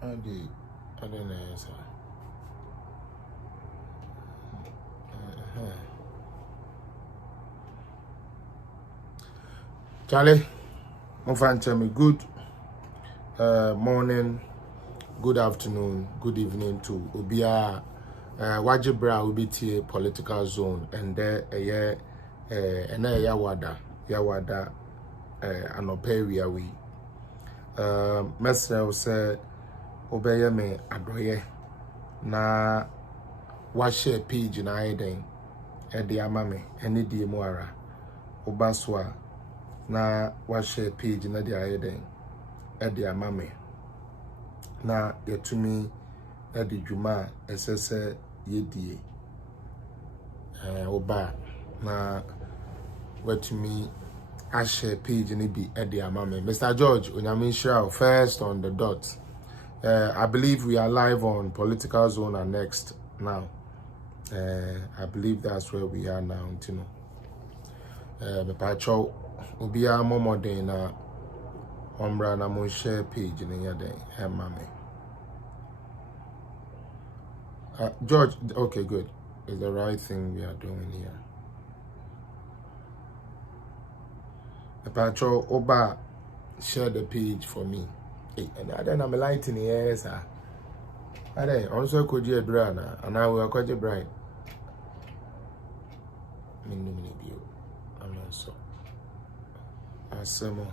I don't know, sir. Charlie, my friend, tell me good morning, good afternoon, good evening to Obia Wajibra Ubiti political zone and there Yawada Anoperia we Mesra said Obey me Adoye na washare page na eden edi amame eni di muara obaswa na washare page na di eden edi amame na yetumi edi dwuma esese yedie oba na wetumi a share page ni bi edi amame. Mr. George Onyamenshira first on the dot. I believe we are live on Political Zone and Next now. I believe that's where we are now, you know. Me pacho ubia momo den na omra na mo share page ni ya den mame. George, okay, good. It's the right thing we are doing here. Me pacho oba share the page for me. And then I'm lighting the air, sir. And then also could you brana and I will quite a bright. I'm not so. Asemo.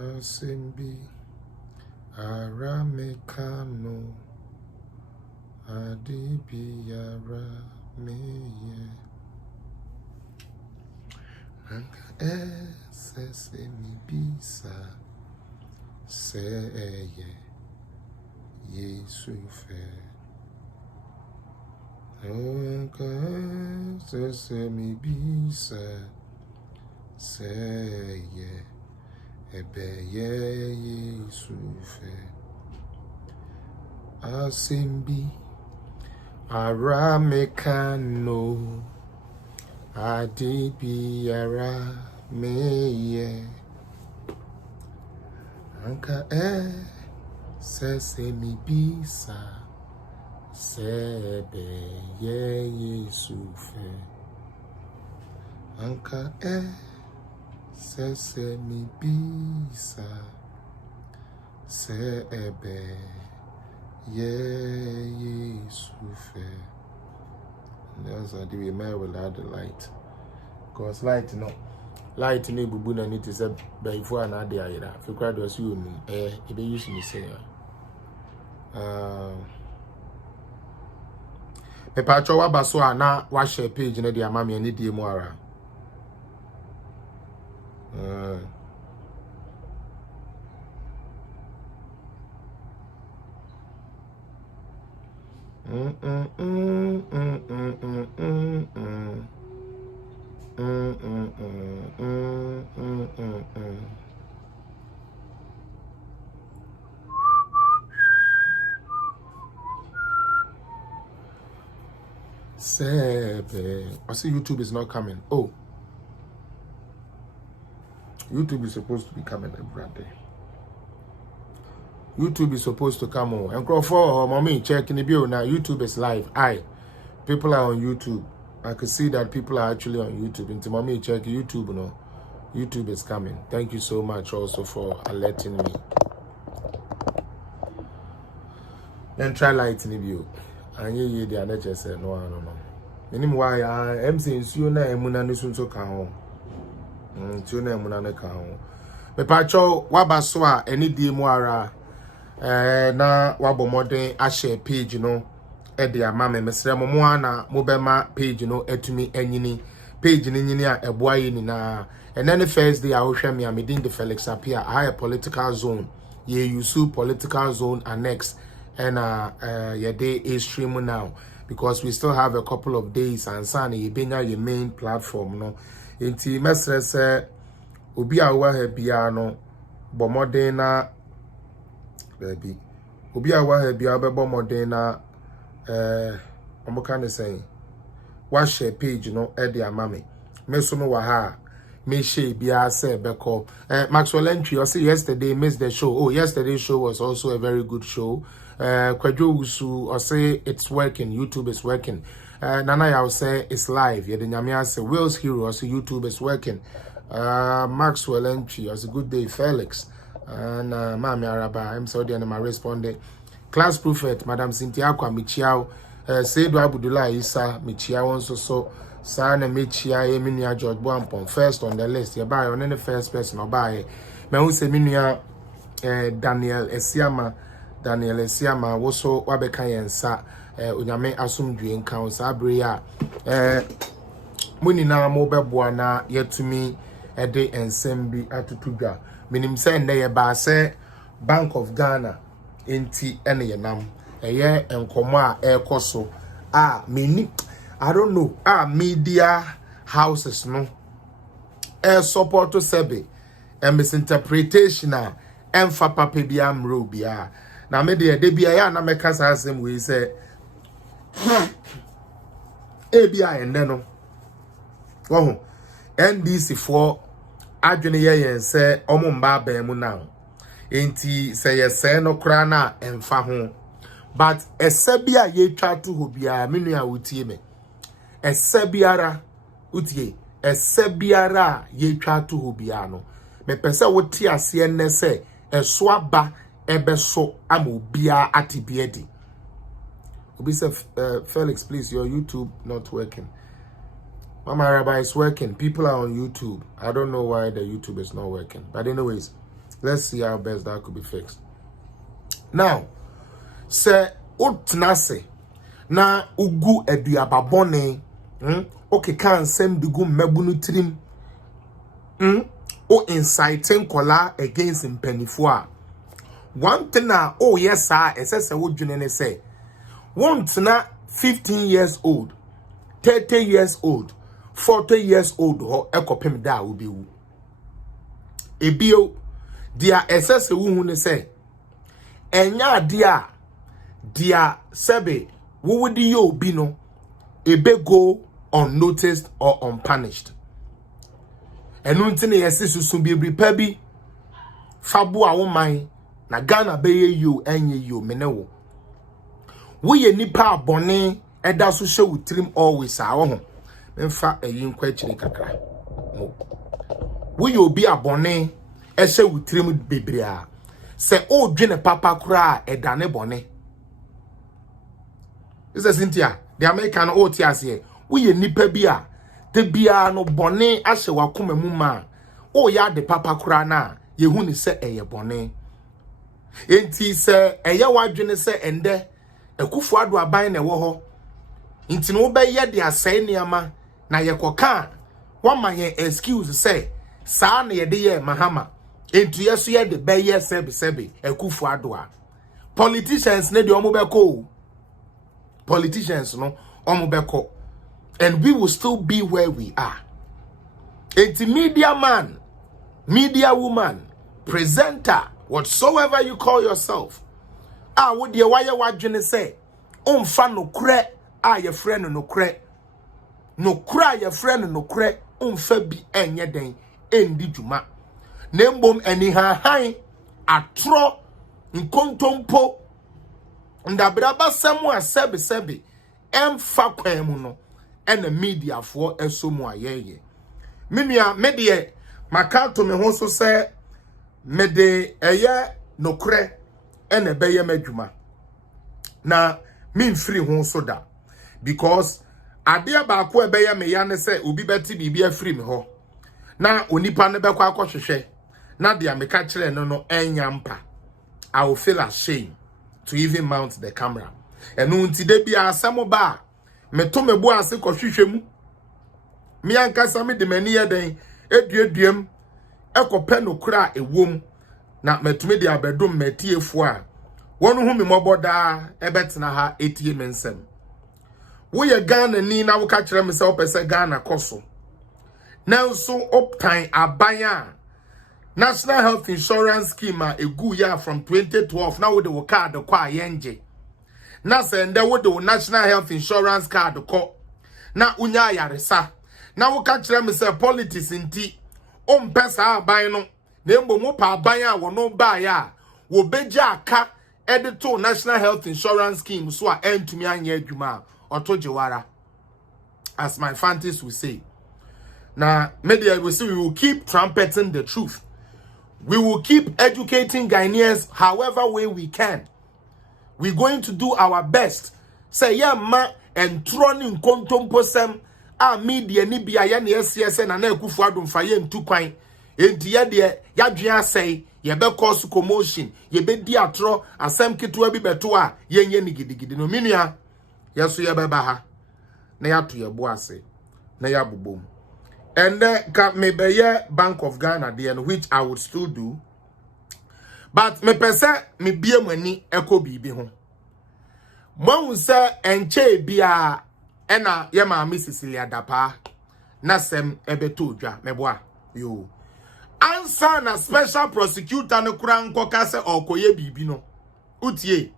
Asimbi Aramekano Adibiyara meye Anka sesemi bisa seye Yesu fe Anka sesemi bisa seye Ebeye Yesu fe Asimbi Aramekano Adibiyara meye Anka sesemi bisa sebe Yesu fe Anka sesemi bisa sebe Yesu fe. That's how we may will add the light. Because light no bubu na need to say before an idea either. If you cried was you it be used to say Pepa chowa baso na wash page na dia mama ni die moara. Sebe. I see YouTube is not coming. Oh. YouTube is supposed to be coming every day. YouTube is supposed to come on. And for mommy checking the bill now. YouTube is live. People are on YouTube. I can see that people are actually on YouTube. Into mommy check YouTube, no. YouTube is coming. Thank you so much also for alerting me. Then try lighting the view. And you the nature said no. Anyway, I'm saying soon emuna nisun so kan. Tuna emuna ne kan. Me pacho wabaswa eni die mu ara na wabomoden a share page no e de amame mesre mo na mo bema page no etumi anyini page ni nyini a eboaye ni na and then the first day I will share me amidin the Felix appear I a political zone ye use political zone annex and your day is stream now because we still have a couple of days and sani being your main platform no inti mesre se obi a wa ha bia no bomodin na baby obi a wa ha bia be bomodin na omo kan say What share page no Eddie Amami. Me so no waha. Me she bia say beko. Maxwell Entry, I say yesterday missed the show. Oh, yesterday's show was also a very good show. Kwadwo Usu, I say it's working. YouTube is working. Nana I'll say it's live. Nyame say Will's Hero, I say YouTube is working. Maxwell Entry, I say good day Felix. And Mami Araba, I'm sorry, and I responded. Class Prophet, Madam Cynthia Kwa Michiao, Seidu Abdullah Isa, Michiao, so Sana Michia, Eminia George Boampon, first on the list. You buy on any first person or buy. Me who say Minia Daniel Esiama, Woso Wabekayan Sa, Unyame Asumdri in Council Abria, Munina Mobe Buana, yet to me a day and Sembi Atutuga. Minim send they ba say Bank of Ghana. Enti ene yenam eye enkomo a ekoso meni I don't know media houses no support to sebe misinterpretation emfa papa bia mro bia na me de bia ya na meka sa asem we say bia ende no wo NDC for adwene ye yen say omo mba ba mu now. Enti say yes no kra na emfa ho but esebia ye twa to ho bia menu a wutie me esebiara utie esebiara ye twa to ho bia no me pese wotie ase enne se eso aba ebeso ama obia atibiedi obi say Felix please your YouTube not working. Mama Rabbi is working. People are on YouTube. I don't know why the YouTube is not working, but anyways, let's see how best that could be fixed. Now, say utnase na ugu eduababone okay can send dugu mebunu trim o inciting kola against impenifua. One thing na yes sir SS wodwene say want na 15 years old, 30 years old, 40 years old ho ekopem da obewu. Ebio dia SS wu ne say enya dia sebe wo wodi yo bi no ebe go unnoticed or unpunished. Enu ntine yesi susu bi bripa bi fabu a wo man na Ghana beye yo enye yo menewo. Wo ye nipa abone eda so hye wutrim always a wo ho. Memfa eyin kwa chire kakra. Wo ye obi abone ehye wutrim bebre a se o dwene papa kura eda ne bone. Is Cynthia the American OTS here. We ye nipa bia te bia no bone ahye wakoma mu ma o ya de papa kura na ye hu ni se eye bone enti se eye wadwene se ende ekufu ado aban na wo ho enti no be ye de asai niama na ye koka wama ye excuse se saa na ye de ye mahama enti yeso ye de be ye sebe ekufu ado a politicians ne de omo be ko politicians no omo be ko. And we will still be where we are. It's media man, media woman, presenter, whatsoever you call yourself. What the why you say? Fan no kre, your friend no kre. No cry your friend no kre, fa bi enye den, endi juma. Nembom eni ha hai, atro, nkontompo, ndabraba samwa sebe, emfa kwemu no. And the media for esomo ayeye. Minia medie makato me ho so say mede eye nokre ene beye madwuma. Na me mfiri ho so da because ade abaako ebeye me ya ne say obi beti bibi afiri me ho. Na onipa ne bekwa akohwehwe. Na dia me ka kire no enya mpa. I will feel ashamed to even mount the camera. Enu nti de bia asemo ba me to me bo ase kohwehwemu me ankasa me de mani yeden eduaduam ekope no kura ewom na metumi de abedom matiefo a wonu hu me moboda ebetena ha etie mensem wo ye Ghana ni na wo ka kire me se opese Ghana koso nanso optan abanya National Health Insurance Scheme egu ya from 2012 na wo de wo card kwa yenje na sende wo de National Health Insurance card ko na unya yaresa na wo ka kire me say politics nti o mpesa aban no na mbo mo pa aban a wo no ba ya wo beja aka edito national health insurance scheme so a entumi anya adwuma otojewara as my fantasy will say. Now media will say we will keep trumpeting the truth. We will keep educating Ghanaians however way we can. We're going to do our best. Say yeah ma and troning kontomposem a media ni bia ya na SSN na ekufu adom fa ye ntu kwan. Enti ye de yadwea say ye be cause commotion, ye be di atro asem ketewa bi beto a yenye ni gidigidi no minua yeso ye beba ha na ya to ye bo ase na ya bobom. And then me be ye Bank of Ghana there, which I would still do. But me pese me bie mani eko bibi ho. Mo unse enche bia ena ye ma mi Cecilia Dapa na sem ebeto dwa meboa yo. Answer na special prosecutor no kura nkoka se okoye bibi no. Utie.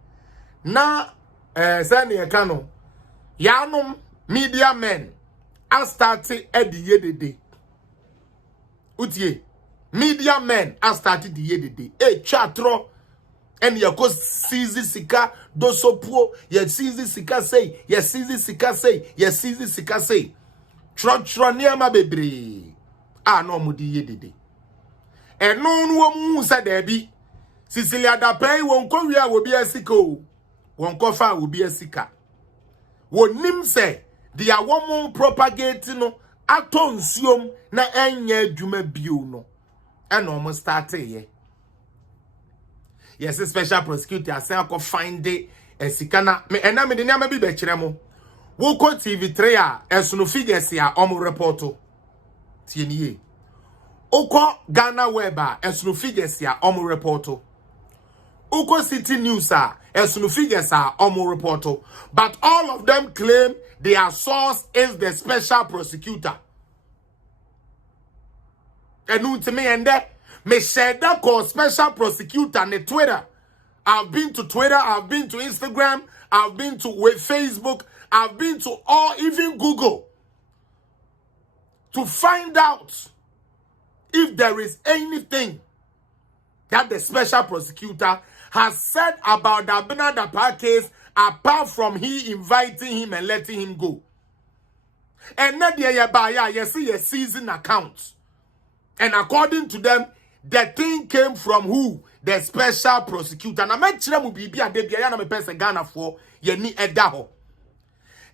Na se ne ka no. Yanom media men I started at the yedede. Utie. Media men I started the yedede. Chatro. And ya ko sizi sika dosopuo. Ye sizi sika say. Ye sizi sika say. Ye sizi sika say. Tro niama bebre. Ah no mudi yedede. And no mu sa debi. Cecilia Dapay wonko wia wo bi asika o. Wonko fa wo bi asika. Wonim say they are woman propagating no atonsium na enye adwuma bio no and almost start ye. Yes, a special prosecutor say I go find it esikana me ena me de nyama bi be kire mo. Wo ko TV3 a esono figures ya omo reporto. Tienie. Oko Ghana Web a esono figures ya omo reporto. Uko City News a esono figures a omo reporto. But all of them claim their source is the special prosecutor. And to me and that me share that call special prosecutor on Twitter. I've been to Twitter, I've been to Instagram, I've been to Facebook, I've been to all even Google to find out if there is anything that the special prosecutor has said about the Abena Dapa case apart from he inviting him and letting him go. And not the you see a season account. And according to them, the thing came from who? The special prosecutor. Na me chire mu bibia de bia ya na me pese Ghana for ye ni eda ho.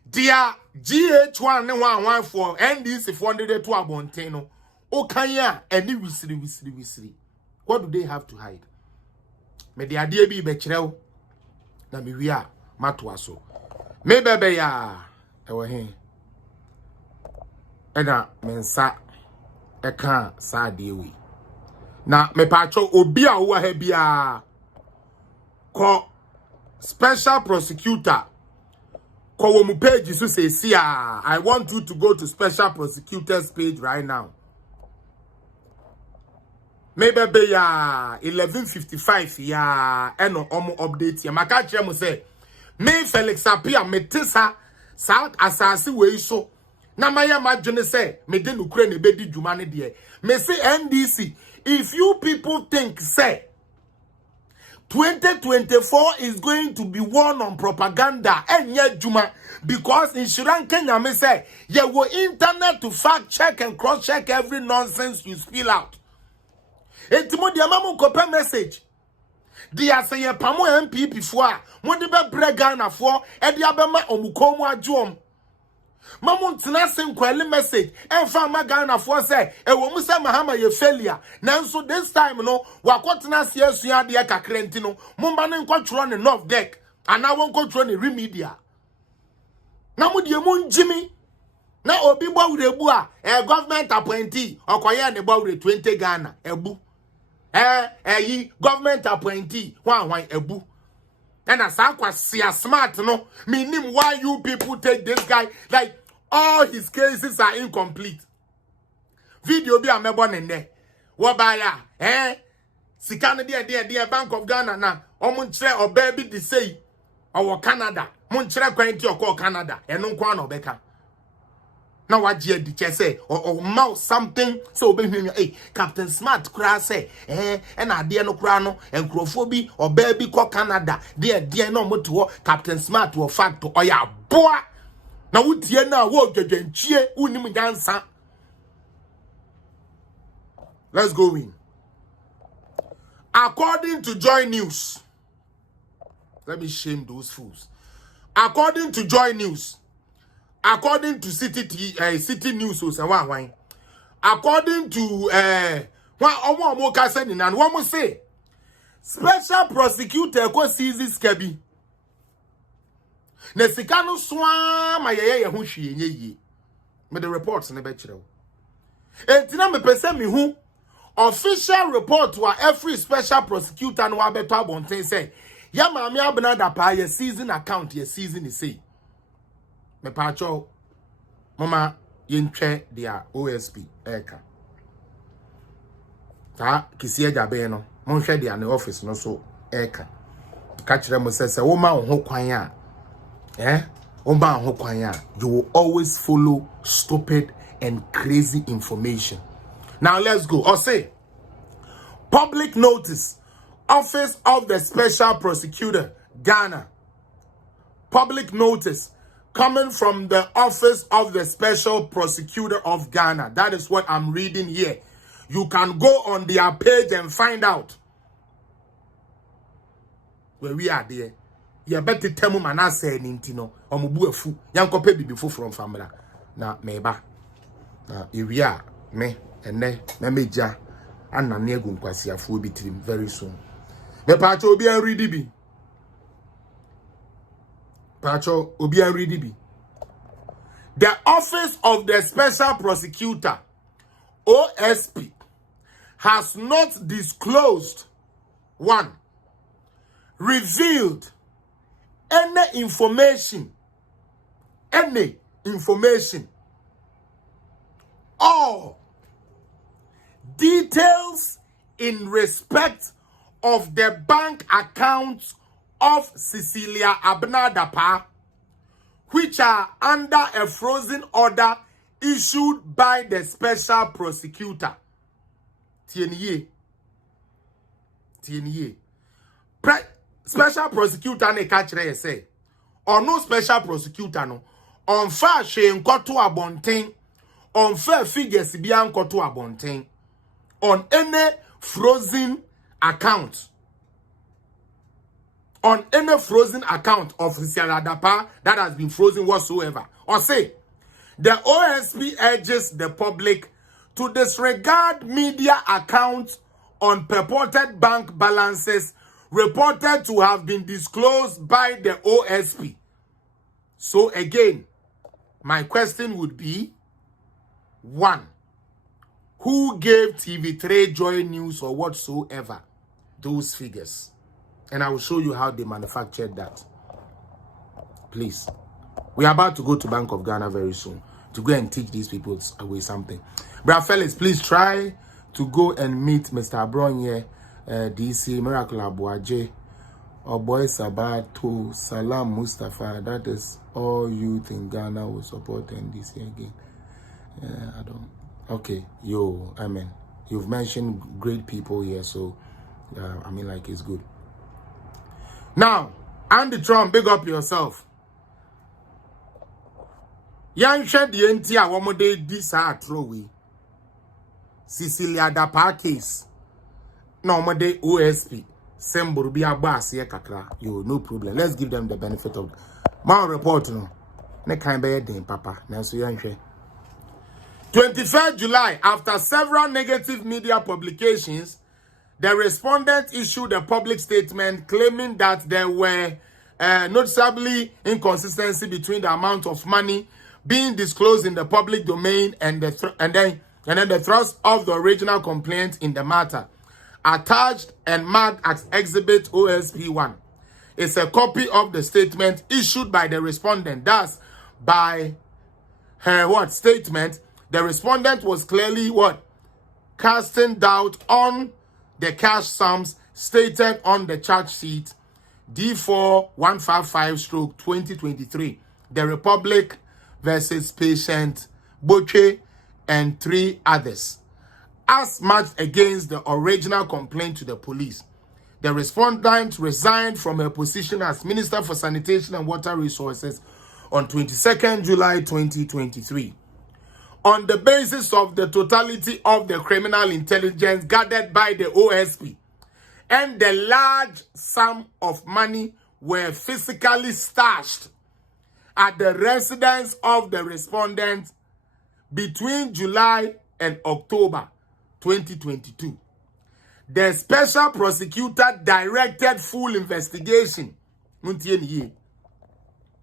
Dia GH1 ne 11 for NDC 400 to abonten no. O kan ya eni wisiri. What do they have to hide? Me de ade bi be chire wo. Na me wi a matwa so. Me bebe ya ewo hen. Ena mensa eka sa de wi. Na me pacho obi a wo ha bia ko special prosecutor ko wo mu page so say see I want you to go to special prosecutor's page right now. Maybe be ya 11:55 ya eno omo update ya maka kire mo say me Felix Apia metisa South Asasi we so na maya madwene say me de nukure ne bedi dwuma ne de me say NDC if you people think say 2024 is going to be one on propaganda enye dwuma because in Sri Lanka me say you go internet to fact check and cross check every nonsense you spill out. Etimo dia mamu kope message. Dia say ye pamo MP before mo de be brega na fo e dia be ma omukomu adwom. Mamu ntena senkwele message enfa ma Ghana fo say e wo mu say Mahama ye failure. Nanso this time no wakotena se asua de kakra nti no momba ne nkotworo ne north deck ana won nkotworo ne remedia. Na mu de mu njimi na obi gbawurebu a government appointee okoye ne gbawure 20 Ghana ebu. Yi government appointee wan ebu. And as I was smart, no, meaning why you people take this guy, like all his cases are incomplete. Video be a mebon in there. What by ya? Sikana dear Bank of Ghana na omuntre or baby the say or Canada. Muntre quantity or call Canada and no kwano beka. Now what je di say or mouth something so be hey Captain Smart kura say and ade no kura no enkrofo or baby ko Canada de no moto Captain Smart wo fact to oya boa na wutie na wo dwedwenchie unim nyansa. Let's go in. According to Joy News, let me shame those fools. According to Joy News, according to City News, according to what say, special prosecutor ko cedis kabi. Ne sika no swa ma ye ho hwie nye yi. Me the reports ne be kire. Entina me pese me hu official report to every special prosecutor no abeto abonten say ya maame abena da pa ye season account ye season is say me pa cho mama yentwe dia OSP eka ta kisi eja be no mo hwe dia ne office no so eka ka kire mo say wo ma ho kwan a you will always follow stupid and crazy information. Now let's go. Or say, public notice, Office of the Special Prosecutor, Ghana. Public notice coming from the Office of the Special Prosecutor of Ghana. That is what I'm reading here. You can go on their page and find out where we are there. You better tell me man say nintino omubu afu yankope bibifu from famila na meba na iwia me ene me meja anna na egu nkwasi afu obitirim very soon me pacho obi an ready bi pacho obi an ready bi. The Office of the Special Prosecutor OSP has not disclosed revealed any information or details in respect of the bank accounts of Cecilia Abnadapa, which are under a frozen order issued by the special prosecutor. TNE. Special prosecutor ne kachire say or no special prosecutor no on fa hwe nkoto abonten on fa figures bia nkoto abonten on any frozen account of Cecilia Adapa that has been frozen whatsoever. Or say the OSP urges the public to disregard media accounts on purported bank balances reported to have been disclosed by the OSP. So again, my question would be, 1, who gave TV3, Joy News or whatsoever those figures? And I will show you how they manufactured that. Please. We are about to go to Bank of Ghana very soon to go and teach these people away something. Brother fellas, please try to go and meet Mr. Abronye, DC, Miracle Abuaje, or boy Sabato, Salam Mustafa. That is all youth in Ghana will support NDC again. I don't. Okay, amen. You've mentioned great people here, so I mean, like, it's good. Now, Andy Trump, big up yourself. Yan shed the NTA one more day this throwaway. Cecilia Adapa case. No more day OSP. Sembo be a boss here kakra. No problem. Let's give them the benefit of my report. No, ne kind of papa. Now so yan share. 23rd July, after several negative media publications, the respondent issued a public statement claiming that there were noticeably inconsistency between the amount of money being disclosed in the public domain and then the thrust of the original complaint in the matter, attached and marked as Exhibit OSP1. It's a copy of the statement issued by the respondent. Thus, by her statement, the respondent was clearly casting doubt on the cash sums stated on the charge sheet D4155/2023, the Republic versus Patient Boche, and 3 others, as much against the original complaint to the police. The respondent resigned from her position as Minister for Sanitation and Water Resources on 22nd July 2023. On the basis of the totality of the criminal intelligence gathered by the OSP and the large sum of money were physically stashed at the residence of the respondent between July and October 2022. The special prosecutor directed full investigation.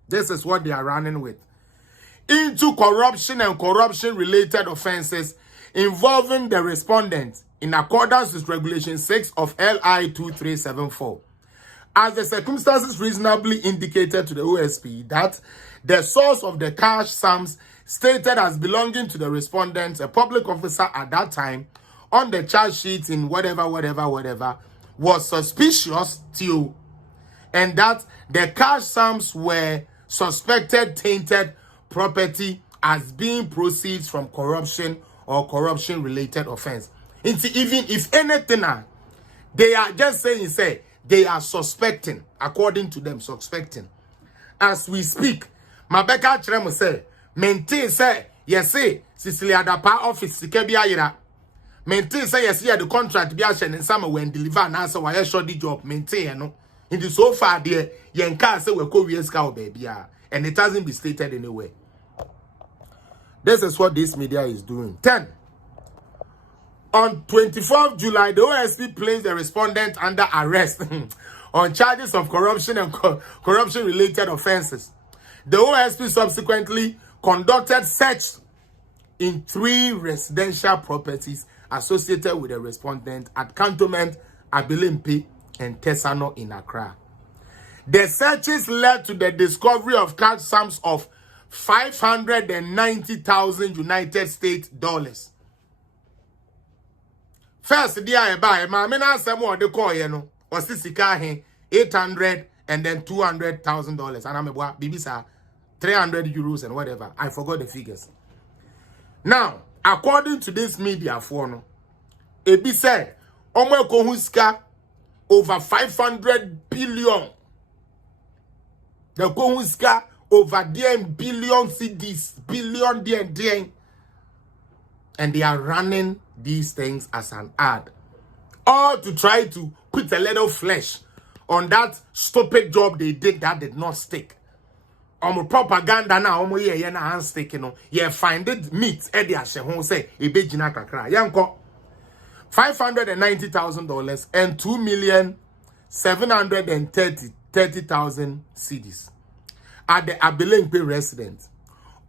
This is what they are running with. Into corruption and corruption-related offenses involving the respondent in accordance with Regulation 6 of LI 2374. As the circumstances reasonably indicated to the OSP that the source of the cash sums stated as belonging to the respondent, a public officer at that time, on the charge sheet in whatever, was suspicious till, and that the cash sums were suspected tainted property as being proceeds from corruption or corruption-related offense. Even if anything, they are just saying, they are suspecting, according to them, suspecting. As we speak, Mabeka Chremo say, maintain say, yes, say, Cecilia Dapa office, Sikebia Ira. Maintain say, yes, the contract be action and summer when deliver an answer why I short the job, maintain, no. In the so far, dear, Yanka say, we'll go with cow baby, and it hasn't been stated anywhere. This is what this media is doing. 10. On 24th July, the OSP placed the respondent under arrest on charges of corruption and corruption-related offenses. The OSP subsequently conducted search in 3 residential properties associated with the respondent at Cantonment, Abilimpi, and Tesano in Accra. The searches led to the discovery of cash sums of 590,000 United States dollars. First, the I buy, my men some more the coin, or Sisika 800 and then $200,000. And I'm a Bibisa 300 euros and whatever. I forgot the figures. Now, according to this media phone, it be said, Omo Kohuska over 500 billion. The Kohuska over 10 billion cedis, billion DN. And they are running these things as an ad. All to try to put a little flesh on that stupid job they did that did not stick. Propaganda now, na hand stick, find it meat, Eddie Ashehon say, a bejina kakra. Yanko $590,000 and 2,730,000 cedis at the Abilimpi residence.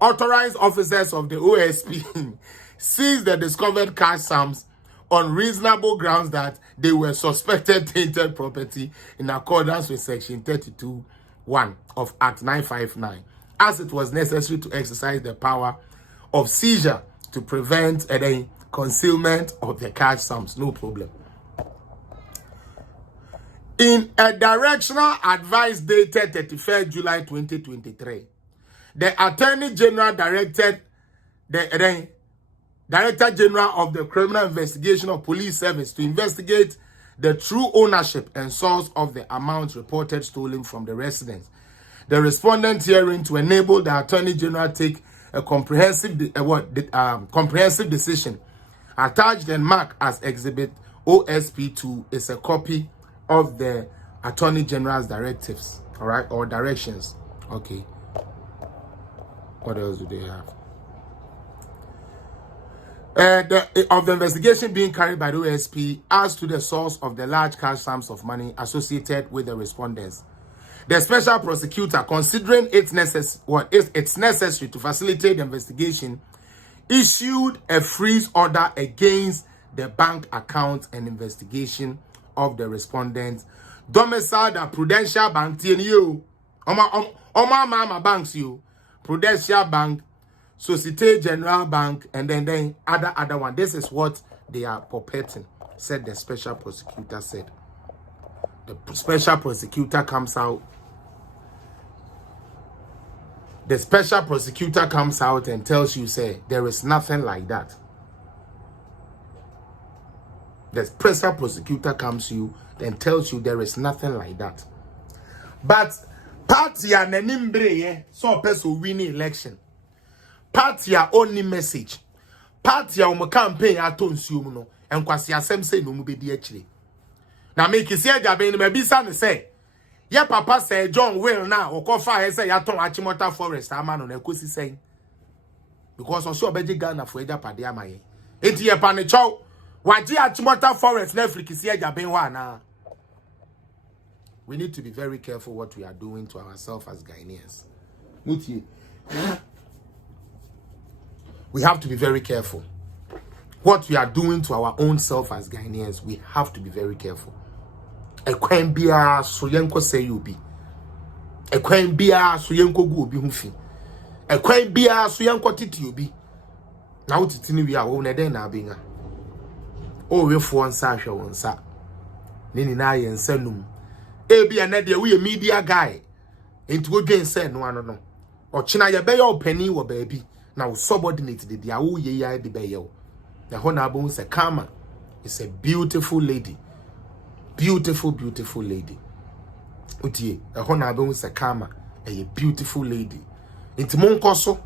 Authorized officers of the OSP seized the discovered cash sums on reasonable grounds that they were suspected tainted property in accordance with Section 32(1) of Act 959, as it was necessary to exercise the power of seizure to prevent a concealment of the cash sums. No problem. In a directional advice dated 31st July 2023, the Attorney General directed the Director General of the Criminal Investigation of Police Service to investigate the true ownership and source of the amount reported stolen from the residents. The respondent hearing to enable the Attorney General take a comprehensive decision attached and marked as Exhibit OSP2 is a copy of the Attorney General's directives, all right, or directions. Okay. What else do they have? Of the investigation being carried by the OSP as to the source of the large cash sums of money associated with the respondents. The special prosecutor, considering it's necessary to facilitate the investigation, issued a freeze order against the bank account and investigation of the respondents domiciled at Prudential Bank, TNU, Mama Banks, Prudential Bank, Societe General Bank, and then other one. This is what they are purporting, said the special prosecutor said. The special prosecutor comes out the special prosecutor comes out and tells you, say, there is nothing like that. The special prosecutor comes to you and tells you there is nothing like that. But party and nimbre so person win election. Party only message. Party on campaign atonsuo no and kwasi asem say no mu be di akire. Na make isi ajabe ni mabisa ne say ya papa say John will na okofa he say ya ton Achimota forest ama no na ekosi say because oso obeje Ghana for eja pade amaye. Enti ye pa ne chow waji Achimota forest na Afrikisi ajabe ho ana. We need to be very careful what we are doing to ourselves as Ghanaians. Mutie. We have to be very careful. What we are doing to our own self as Ghanaians, we have to be very careful. Ekwen bia so yenko say you be. Ekwen bia so yenko gu obi hu fi. Ekwen bia so yenko titi obi. Na utiti ni wi a wo na den na abinga. O we fo nsa hwe wonsa. Ne ni na ye nsanum. E bia na de we media guy. Enti wo dwen say no ano no. O china ye be yo pani wo baabi. Na wo subordinate de dia wo ye ya de be ye wo. The honorable say Karma is a beautiful lady. Beautiful, beautiful lady. Utie, the honorable say Karma, a beautiful lady. Inti mon koso.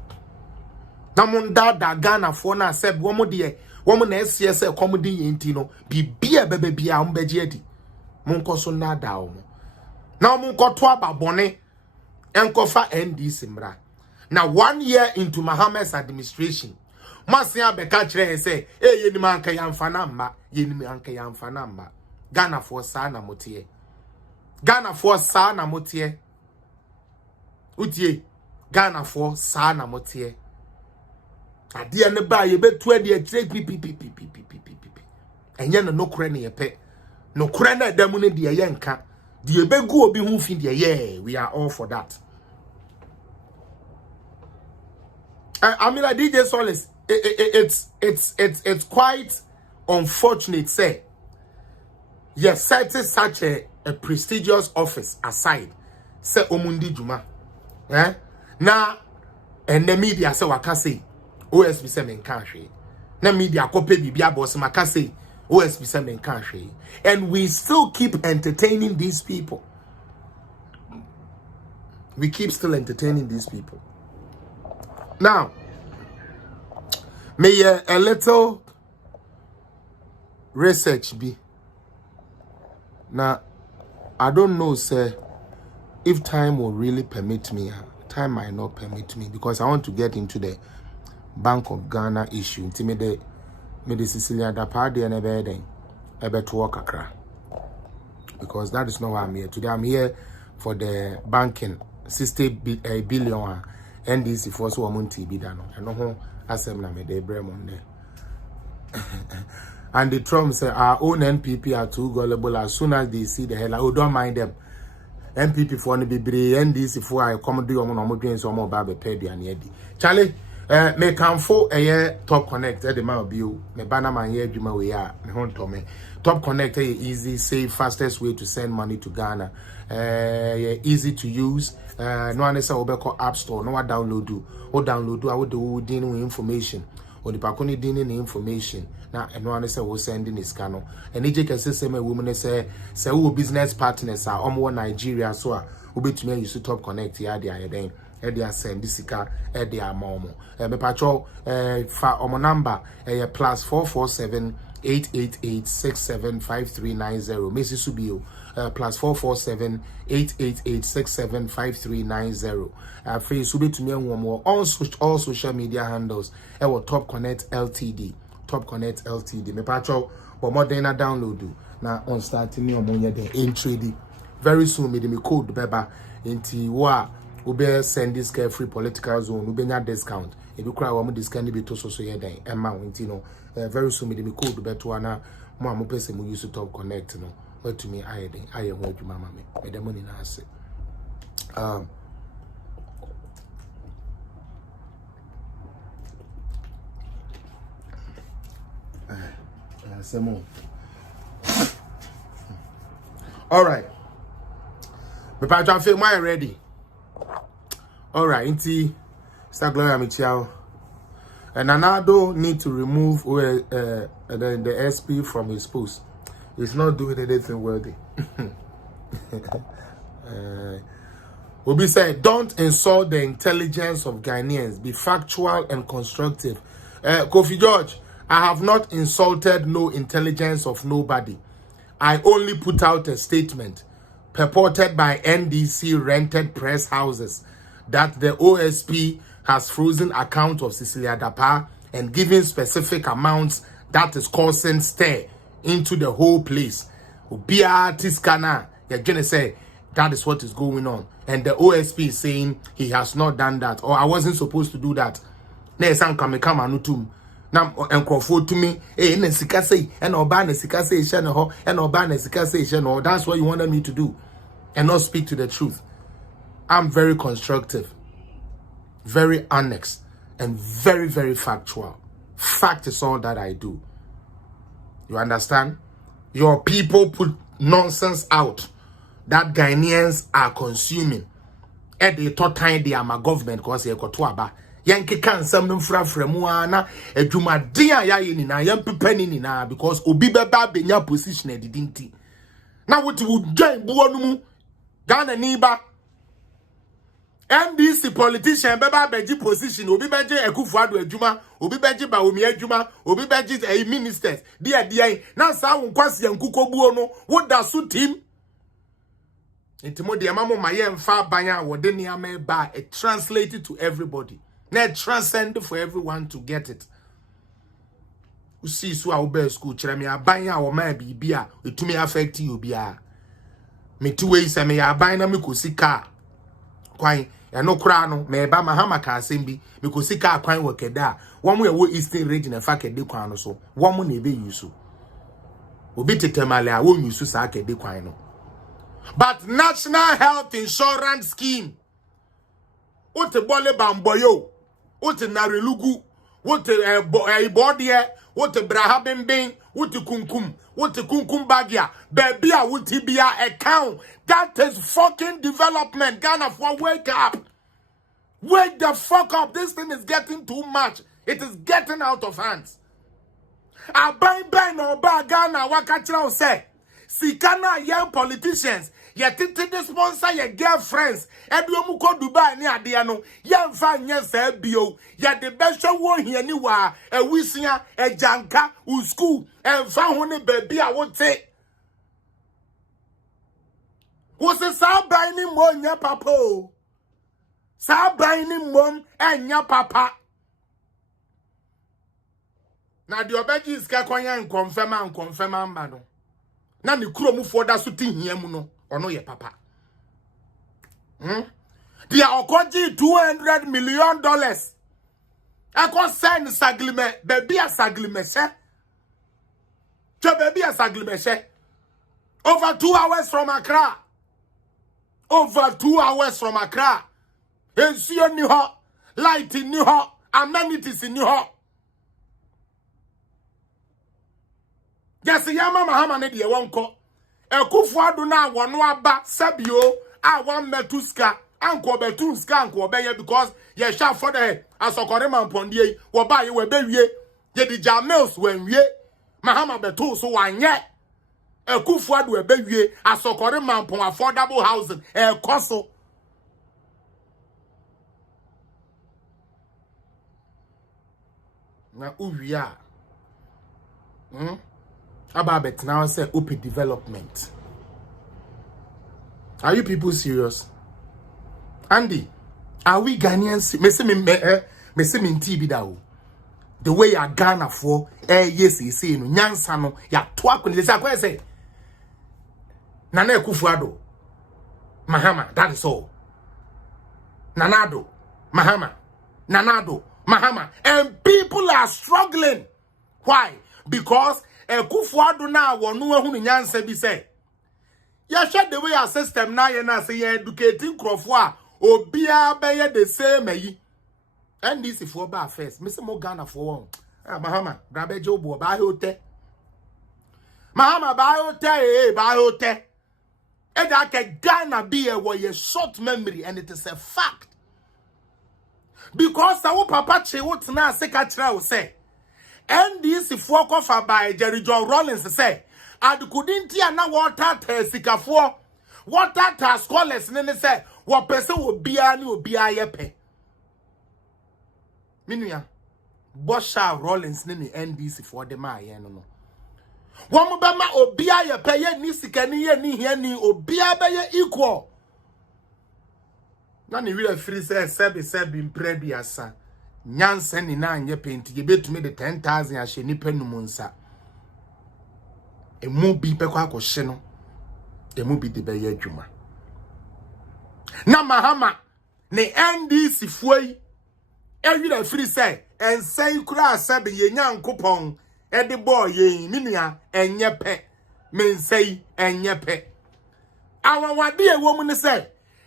Na mon da Ghana for na said woman dear, woman SCS comedy intino, be beer baby be umbeji. Mon koso na da omo. Now mon kotwa ba bone, enkofa NDC mra. Now 1 year into Mohammed's administration. Masia beka kire say yeni manka yamfana mma yeni manka yamfana mma Ghana for sa na motie Ghana for sa na motie utie Ghana for sa na motie ade ne ba ye betu ade akire pipipipipipipipipi enye no nokure ne yepe nokure na adamu ne de ye nka de ebegu obi hu fi de ye we are all for that. I mean, like DJ Solis, it's quite unfortunate, say, yes, setting such a prestigious office aside, say Omundi Juma. Now, and the media say waka say OSP say men country. Na media copy bibia boss maka say OSP say men country. And we still keep entertaining these people. We keep still entertaining these people. Now, may a little research be. Now, I don't know, sir, if time will really permit me. Time might not permit me because I want to get into the Bank of Ghana issue. Me the Sicilian da party and ebe to work akra. Because that is not why I'm here today. I'm here for the banking 60 billion. NDC for so money be done. I know how assembly me de bremon there. And the Trump say our own NPP are too gullible as soon as they see the hell. Oh, don't mind them. NPP for be brave, NDC for I come do on more dreams or more baby pay and yedi. Charlie, me come for a year top connect at the mouth view. Me banner man here, Juma we are, me home to me. Top connect easy, safe, fastest way to send money to Ghana. Easy to use. No one is a app store. No one download. I would do information. Or the pakoni dini information. Now, and no one is sending this cano. And EJ say a woman say who business partners are almost Nigeria. So who be to me you top connect here. They are then. They send this car. They are momo. Me patrol. For number. Plus 447 888-675390. Mrs. Subio, plus 447 888-675390. Free Subi to me one more. All social media handles. Top Connect Ltd. Top Connect Ltd. Me patcho, but more than a download do. Now on starting me on money then in trading. Very soon me code beba into wa. Ube send this free political zone. Ube na discount. If you cry, I'm discount be to so here then. Emma Wintino. Very soon, me code better one. More person who used to top connect. No, but to me, I want you, mama. Me the money now. Say, some more. All right. Me patch feel my ready. All right, Inti, Star Gloria Michiao. And Anado need to remove the SP from his post. He's not doing anything worthy. Obi said, don't insult the intelligence of Ghanaians. Be factual and constructive. Kofi George, I have not insulted no intelligence of nobody. I only put out a statement purported by NDC rented press houses that the OSP has frozen account of Cecilia Dapa and given specific amounts that is causing stir into the whole place. Ubia Tiskana, you're gonna say that is what is going on. And the OSP is saying he has not done that, or I wasn't supposed to do that. Next time come anutum. Now and to me, nesika say, and oba nesika say shano, and oba nesika say shano. That's what you wanted me to do, and not speak to the truth. I'm very constructive, very honest, and very, very factual. Fact is all that I do. You understand? Your people put nonsense out that Ghanaians are consuming. At the third time they are my government because they got to aba. Yanke can some fra framuana a juma dia ya na yam penny na because obi beba benya position e didn't. Now what would join buonumu Ghana niba NDC politician beba beji position obi beji Ekufuado ejuma obi beji Baomi ejuma obi beji a ministers dia na sa wonkwase yankuko buono wo da su team intimo de mamo maye mfa banya wo de niame ba it translated to everybody. Now transcend for everyone to get it. You see, so our best school, Cheremia, buying our man be it to me affect you be me 2 ways, I may buying a mikusi car. Quine, and no crano, may buy my hammer car, simbi, because car quine work at that. 1 way away eastern region and fact a dequano so. 1 money be you so. Obiti temale, I won't use to sack a dequino. But National Health Insurance Scheme. What a bole bamboyo. What a narilugu, what a body, what a brahabing, what a kunkum, what a kunkum bagia, baby, what tibia account. That is fucking development. Ghana for wake up. Wake the fuck up. This thing is getting too much. It is getting out of hands. I buy no bag Ghana, what can you say? Sikana young politicians. Ye titi de sponsor your girlfriends. Everyone go Dubai ni adiano. Ye fan yes bio. Ye the best one here ni wa. E wisia, e janka, u school. E fan hone baby I would say. Was a sa binding mom ya papa. Sa binding mom and ya papa. Now the obeji is kakwanya and confirm mano. Na ni kuro mu for da so tin hia mu no ono ye papa dia okoji $200 million akọ send saglime baby asaglime she cho baby asaglime she over 2 hours from Accra ensuo ni ho light ni ho amenities ni ho Yes, Yama Mahama ne de wonko. Ekufuado na wono aba sabio a wan metuska anko betuska anko beye because ye sha for the asokore man pondie wo ba ye we bewie ye di jamels wenwie Mahama betu so wanye Ekufuado e bewie asokore man pon affordable housing koso na uwia About now say open development. Are you people serious? Andy, are we Ghanaians? Me se me TV da o. The way you Ghana for yes you say no nyansa no ya to akoni say akwa say. Nana Ekufuado. Mahama, that is all. Nanado, Mahama. Nanado, Mahama. And people are struggling. Why? Because Ekufuado na wonu ehunu nyansa bi say ya hwe the way our system na ye na say educating crofo a obia be ye the same yi NDC for ba first me say mo Ghana for one Mahama brabeje obo ba hote Mahama ba hote e da ke Ghana be a short memory and it is a fact Because our papa che what na se ka kire wo say. NDC for cover by Jerry John Rollins say. And couldn't ya na water sikafo. Water ta scholars ne say. What person will be ani obi ayepe. Minua. Bosha Rollins ne NDC for the ma ye no. Woman bema obia ye peye ni sikani ye ni hia ni obia beye equal. Na ni wile free sebi mpredi asa. Nyanse ni na anye penti ye betumi de 10,000 ahye nipa numu nsa. Emu bi pe kwa akɔhye no. Emu bi de beye adwuma. Na mahama ne NDC fuoi wile free say ensen kura sebi ye nyankopɔn Edi boy ye minia enye pe mensei enye pe awawade e wo mu ne se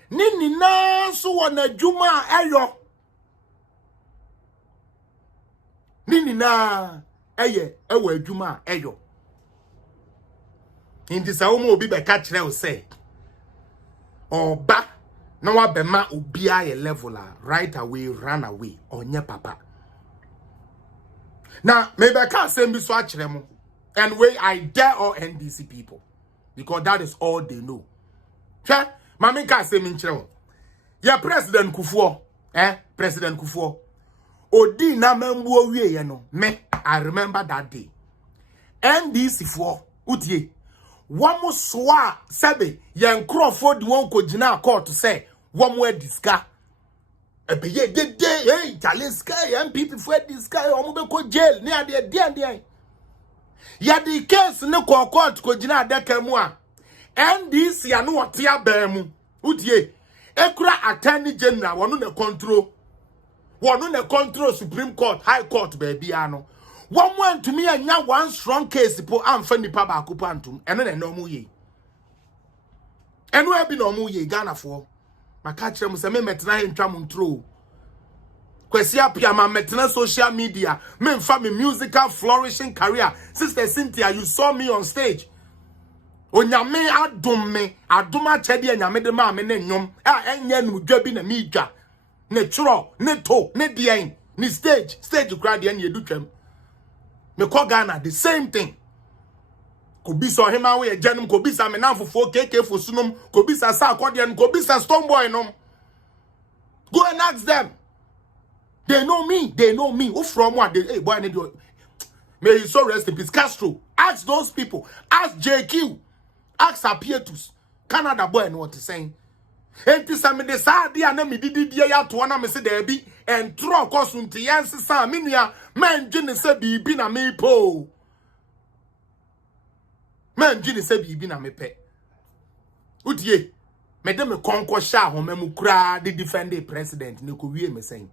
ni na so wona dwuma ayo ni na eye ewa adwuma ayo indi sa wo mu obi be ka kire wo se oba na wa be ma obi aye leveler right away run away onye papa. Now, maybe I can't say this watch them, and wait, I dare all NDC people because that is all they know. Sure, Mami can't say me channel. Yeah, President Kufuor, President Kufuor. Odi na membo we no me. I remember that day. NDC for utie. Wamu swa sebe yen Crawford won ko gina court to say wamu discuss. Ye hey Jaliska MPP for this guy omo ko jail ni ade ya di case ne ko court ko gina adaka mu a NDC anu wote aba mu udie ekura attorney general wono ne control Supreme Court High Court baby ano one want to me anya one strong case po amfa nipa ba ko pantum eno na no mu ye eno e bi no mu ye Ghana for maka kire mu se me metena hentwa mu ntro kwesi apia ma metena social media me mfa me musical flourishing career. Sister Cynthia, you saw me on stage onyame adoma chede anyame de ma me ne nyom enye nu dwa bi na mi dwa ne tro ne to ne dien ni stage kra de na edu twam me ko Ghana the same thing ko bi so hema we agyanum ko bi sa me nanfofo keke fosunum ko bi sa akode ko bi sa stone boy nom. Go and ask them. They know me. Who from what? Hey boy, may he so rest in peace. Castro. Ask those people. Ask JQ. Ask Apietus. Canada boy know what he's saying. Enti sami de sa dia na me didi ya to na me se there be and tro kosunti yansi sa minia man gene se bibi na me po. Man gene se bibi na me pe. Udie. Me de me konko sha ho me mu kra de defend the president ne ko wie me saying.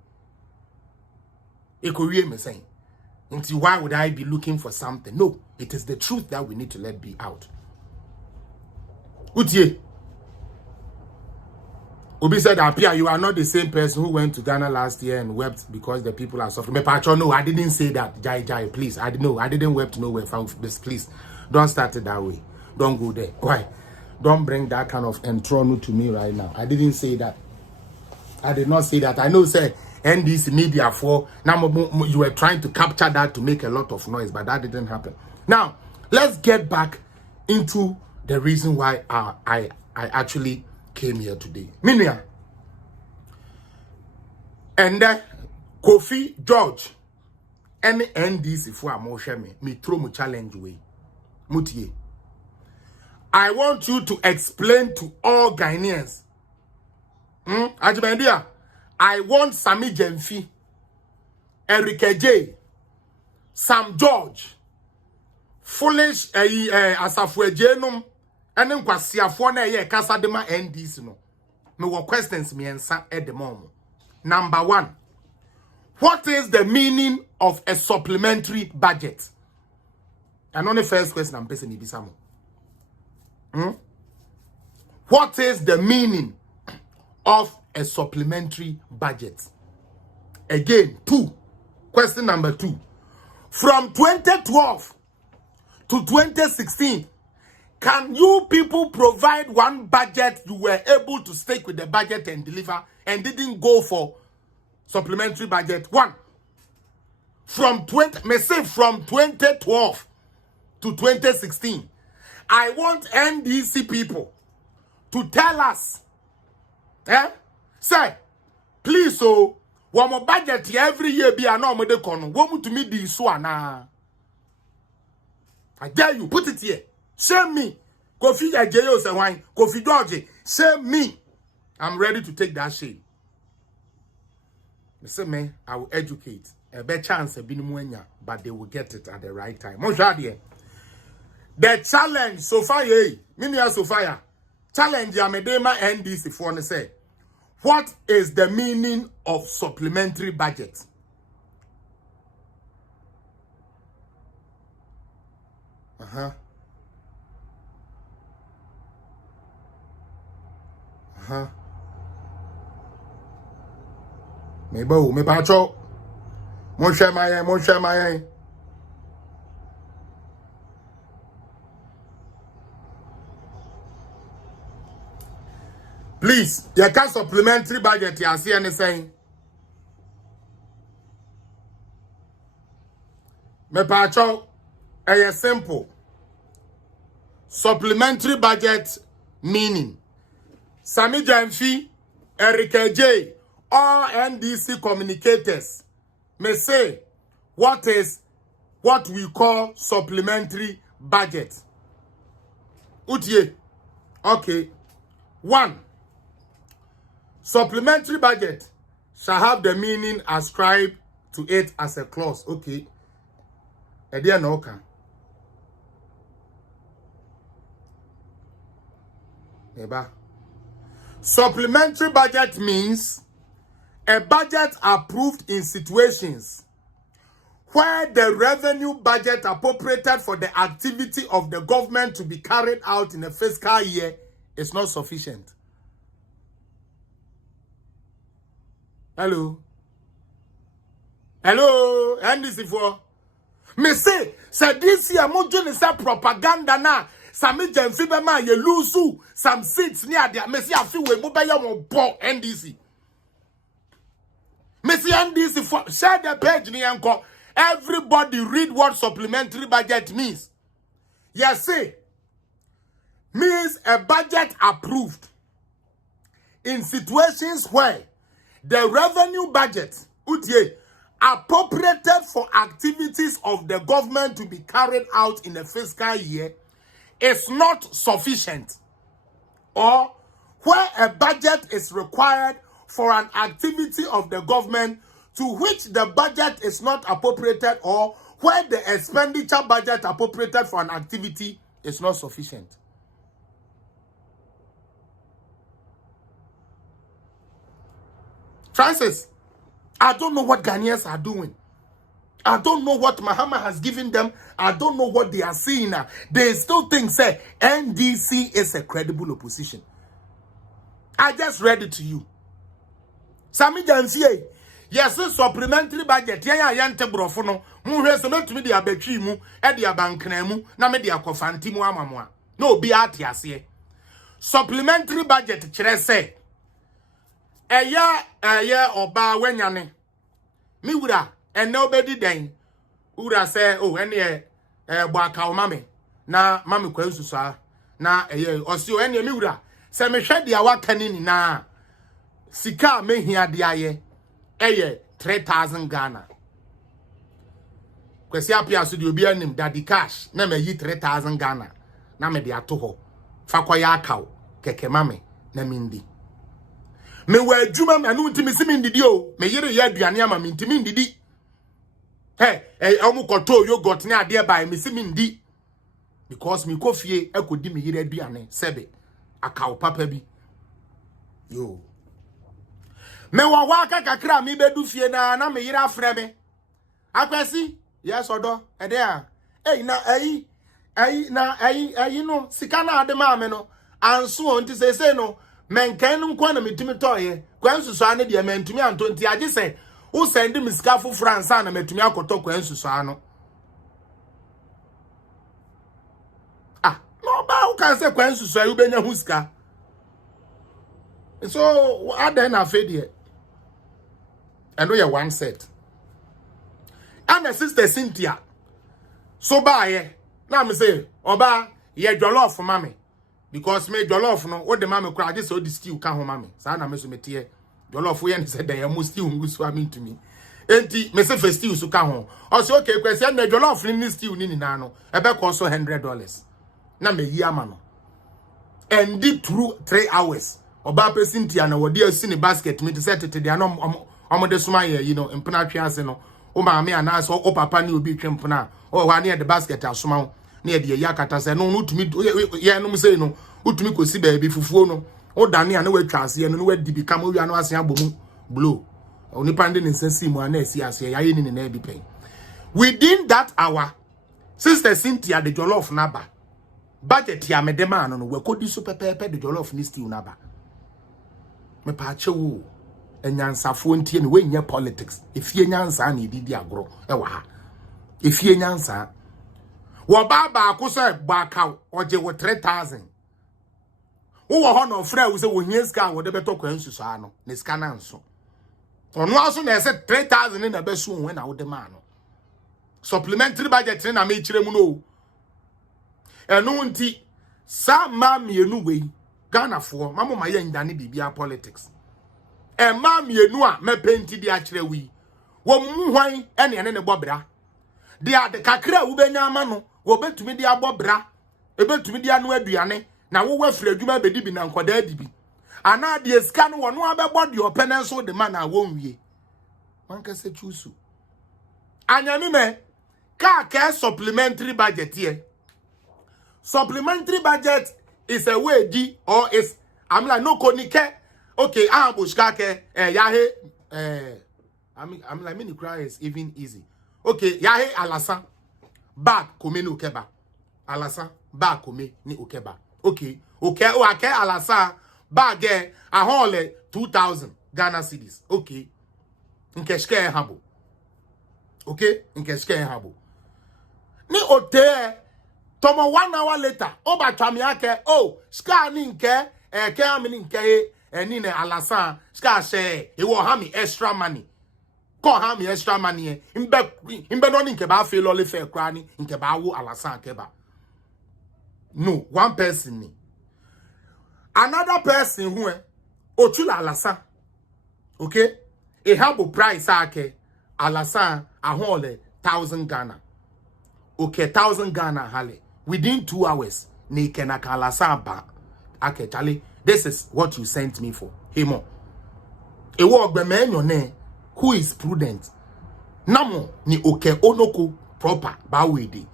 Why would I be looking for something? No, it is the truth that we need to let be out. Utie. Obi said, Apia, you are not the same person who went to Ghana last year and wept because the people are suffering. No, I didn't say that. Jai, please. I didn't wept nowhere. Please, don't start it that way. Don't go there. Why? Don't bring that kind of enthronement to me right now. I didn't say that. I did not say that. I know, say, NDC media for now you were trying to capture that to make a lot of noise, but that didn't happen. Now let's get back into the reason why I actually came here today. Minia and Kofi George and NDC for me throw my challenge way. Mutie. I want you to explain to all Ghanaians. Ajibendia. I want Sami Jemfi, Eric J, Sam George, Foolish Asafwe Jenum, and then Kwasiafo na ye kasa de ma NDC no. Me wo questions me answer at the moment. Number 1. What is the meaning of a supplementary budget? And on the first question I'm passing Ibisamo. What is the meaning of a supplementary budget? Again, 2. Question number 2. From 2012 to 2016, can you people provide one budget you were able to stick with the budget and deliver and didn't go for supplementary budget. One. From 2012 to 2016. I want NDC people to tell us, say, please, so, one more budget every year be a normal de kono. Womu to me this one, I dare you, put it here. Shame me. Kofi Ajeyo say wine. Kofi George, shame me. I'm ready to take that shame. Say, man, I will educate. A better chance a binumuenya, but they will get it at the right time. The challenge so far, Minia Sophia, challenge Yamedema NDC for say, what is the meaning of supplementary budget? Me pacho. Mon cher Mayen. Please, you can supplementary budget, you see anything? Me pacho, simple. Supplementary budget meaning. Sami Jamfi, Eric J, all NDC communicators may say what we call supplementary budget. Utie. Okay. 1. Supplementary budget shall have the meaning ascribed to it as a clause. Okay. Edia no can. Eba. Supplementary budget means a budget approved in situations where the revenue budget appropriated for the activity of the government to be carried out in a fiscal year is not sufficient. Hello? NDC for me say this year mo join say propaganda na sami Jamfi be ma ye lose some seats near there. Me say afi we mo be ya mo bo NDC. Me say NDC for share the page ni enko. Everybody read what supplementary budget means. Yes, say means a budget approved in situations where the revenue budget appropriated for activities of the government to be carried out in a fiscal year is not sufficient, or where a budget is required for an activity of the government to which the budget is not appropriated, or where the expenditure budget appropriated for an activity is not sufficient. Francis, I don't know what Ghanaians are doing. I don't know what Mahama has given them. I don't know what they are seeing now. They still think, say, NDC is a credible opposition. I just read it to you. Sami Jansie, yes, supplementary budget. Yeah, yante brofono. Mu hwese metumi de abetwi mu, e de abankran mu, na me de akofanti mu amamwa. No bi atiase. Supplementary budget kire say Eye oba wenyane. Mi wura ene obedi den. Wura say oh ene boaka o mame na mame kwa nsusa na eye osi o ene mi wura se me hwe dia waka ni na sika mehia dia ye eye 3,000 Ghana. Kwesi apia so de obi anim daddy cash na me yi 3,000 Ghana na me de ato ho fa kwa ya akaw keke mame na mindi. Me wa adwuma me anu ntimi simi ndidi o me yire ya aduane ama me ntimi ndidi omu koto yogurt ne ade ba me simi ndi because me kofie akodi me yire aduane sebe akaw papa bi yo me wa waka kakra me bedu fie na me yire afre me akwasi yes odo ede a no sika na ade ma me no anso onti se no menkan nkwa na metumi toye kwansusu ane de mentumi anto nti age se wo send me sika fu France na metumi akoto kwansusu ano no ba wo kan se kwansusu ayu benya hu sika so adan na fe de and we are one set. And the sister Cynthia, so by now me say, Oba, ye jollof for mommy. Because me jollof no, what the mammy cried, this or the stew can home mammy. Sana me so me tear. Jollof we said they are most stew who's swimming to me. Enti, me say for stew so can home. Also, okay, question me jollof in this stew nini nano, about also $100. Na me yamano. And did through 3 hours. Oba pe Cynthia na wodi asi ne basket me to set it dey no omode suma ye you know empena twiase no o ma me ana so o papa ne obi twempena o wa ne the basket asoma na ye de ya kata se no utumi ye no say no utumi kosi ba bi fufuo no o dane ana wa twaase no wadi bi kam o wi ano ase abomu blow oni pande ne nsansi mu ana asi ase ya ye ni na bi pen within that hour sister Cynthia the jollof naba budget ya medema no we kodi so pepepe the jollof ni stew naba me pa chewu enyansafo ntie ne we nya politics efie nyansa na edidi agro e wa ha efie nyansa wo baba akoso gbaka oje wo 3000 wo ho no fra wo se wo hie ska wo de beto kwa nsuso ano ne ska na nso ono aso na ese 3000 na besu won na wo de ma no supplementary budget na me kire mu no enu nti sa ma mienu we Ghana for mama ma ye ndane bibia politics e ma mienu a me penti di a kire wi wo mu hwan ene ne bobra de ade kakra wo benya ama no wo betumi di abobra e betumi di anu aduane na wo wafira adwuma bedi bi na nkoda adibi ana de esika no wo no abebo de openenso de man na wo nwie man ka se chusu anyame me ka supplementary budget here. Supplementary budget is a way or is I'm like no konike okay bushka ke yahe I'm like mini cry is even easy okay yahe alasa bag kome ni ukeba alasa bag kome ni ukeba okay o ake alasa bag ahole 2000 Ghana cedis okay nkeshke habo okay nkeshke habo ni ote tomo 1 hour later oba twame ake ska ni nke ke amini nke eni ne alasa ska she e wo ha mi extra money ko ha mi extra money imbe no ni nke ba fe lole fe kra ni nke ba wo alasa ke ba no one person ni another person who ochula alasa okay e have a price ake alasa ahole 1000 Ghana okay 1000 Ghana hale within 2 hours ni kenaka alasa ba ake chale this is what you sent me for himo e wo ogbeme enyo who is prudent namo ni okay onoko proper ba we dey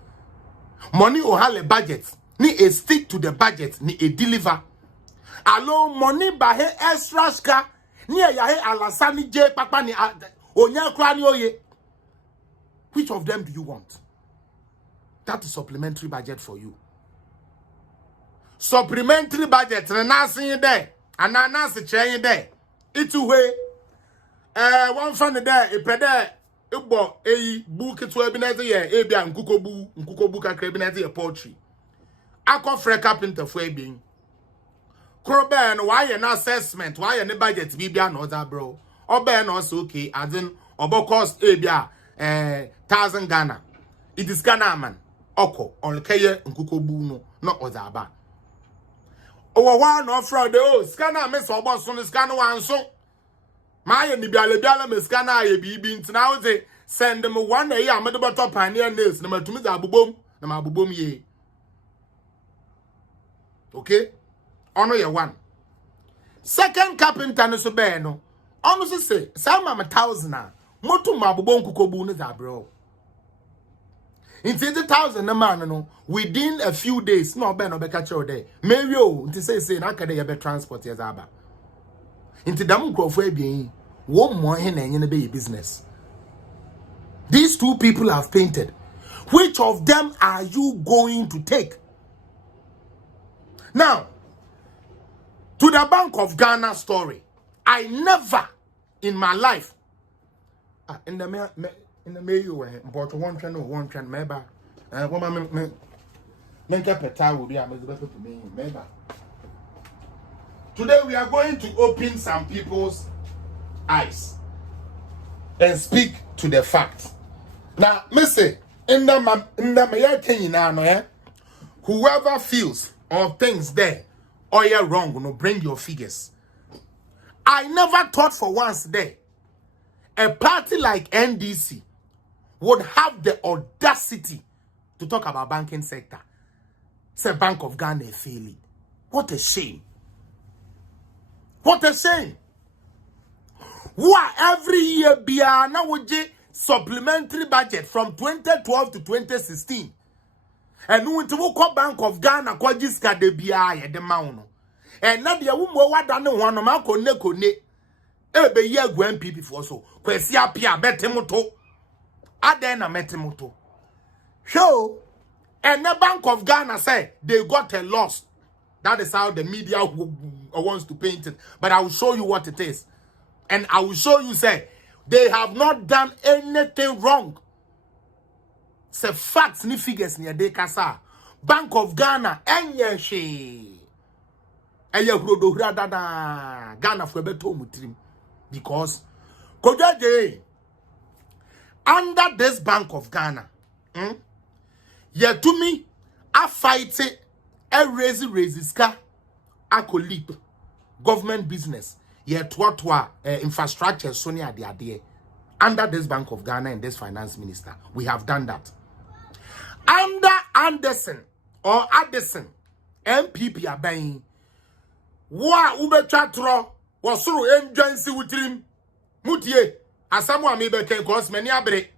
money o hale budget ni a stick to the budget ni a deliver allo money ba he extra ska ni ya he alasa ni je papa ni onya kra ni oye which of them do you want? That is supplementary budget for you. Supplementary budget na sin there and na se chen there itu way one fan there e pede ebo eyi bu keto bi na ze ye e bia nkukobu kakra bi na ze ye poultry akofre carpenter fo ebien krobe no why na assessment why na budget bi bia no za bro obe na so okay as in obo cost e bia 1000 Ghana it is Ghana man oko olkeye nkukobu no na ozaba owo wa no fraud scanner me so obo so no scanner wan so ma ye ni biale me scanner ye bibi ntina wo say send them one day am de bottom pioneer nails na matumi za abobom na ma abobom ye okay ono ye one second carpenter no so be no ono so say some am 1000 na motu ma abobom nkukobu no za bro. In 30,000 na man no within a few days no be no be catch you there maybe nti say na ka dey be transport yes aba nti dam grofo ebien wo mo he na enye na be business. These two people have painted. Which of them are you going to take? Now to the Bank of Ghana story. I never in my life in the mail but one trend member woman make up a towel will be a member. Today we are going to open some people's eyes. and speak to the fact. Now, me say, in the whoever feels or thinks there, or you're wrong, no, bring your figures. I never thought for once there, a party like NDC would have the audacity to talk about banking sector. Say Bank of Ghana failing. What a shame. What a shame. Why every year now we get supplementary budget from 2012 to 2016. And we to call Bank of Ghana kwa jiska de biya de mauno. And na dia wo wa dane ho no ma kone ebe ye agwa MPP for so kwesi apia betemoto aden na metemoto. So and the Bank of Ghana say they got a loss. That is how the media wants to paint it. But I will show you what it is. And I will show you, say, they have not done anything wrong. Say facts ni figures ni de kasa. Bank of Ghana enye she. Eye rodo da Ghana for beto mutrim. Because kojaje under this Bank of Ghana, ye to me a fight it, a raise ska a colleague government business. Yet what infrastructure Sonia the idea under this Bank of Ghana and this finance minister. We have done that. Under Anderson or Addison, MPP are buying. Wa ube chatro was through NDC with him. Mutie, as someone may be cause many abre.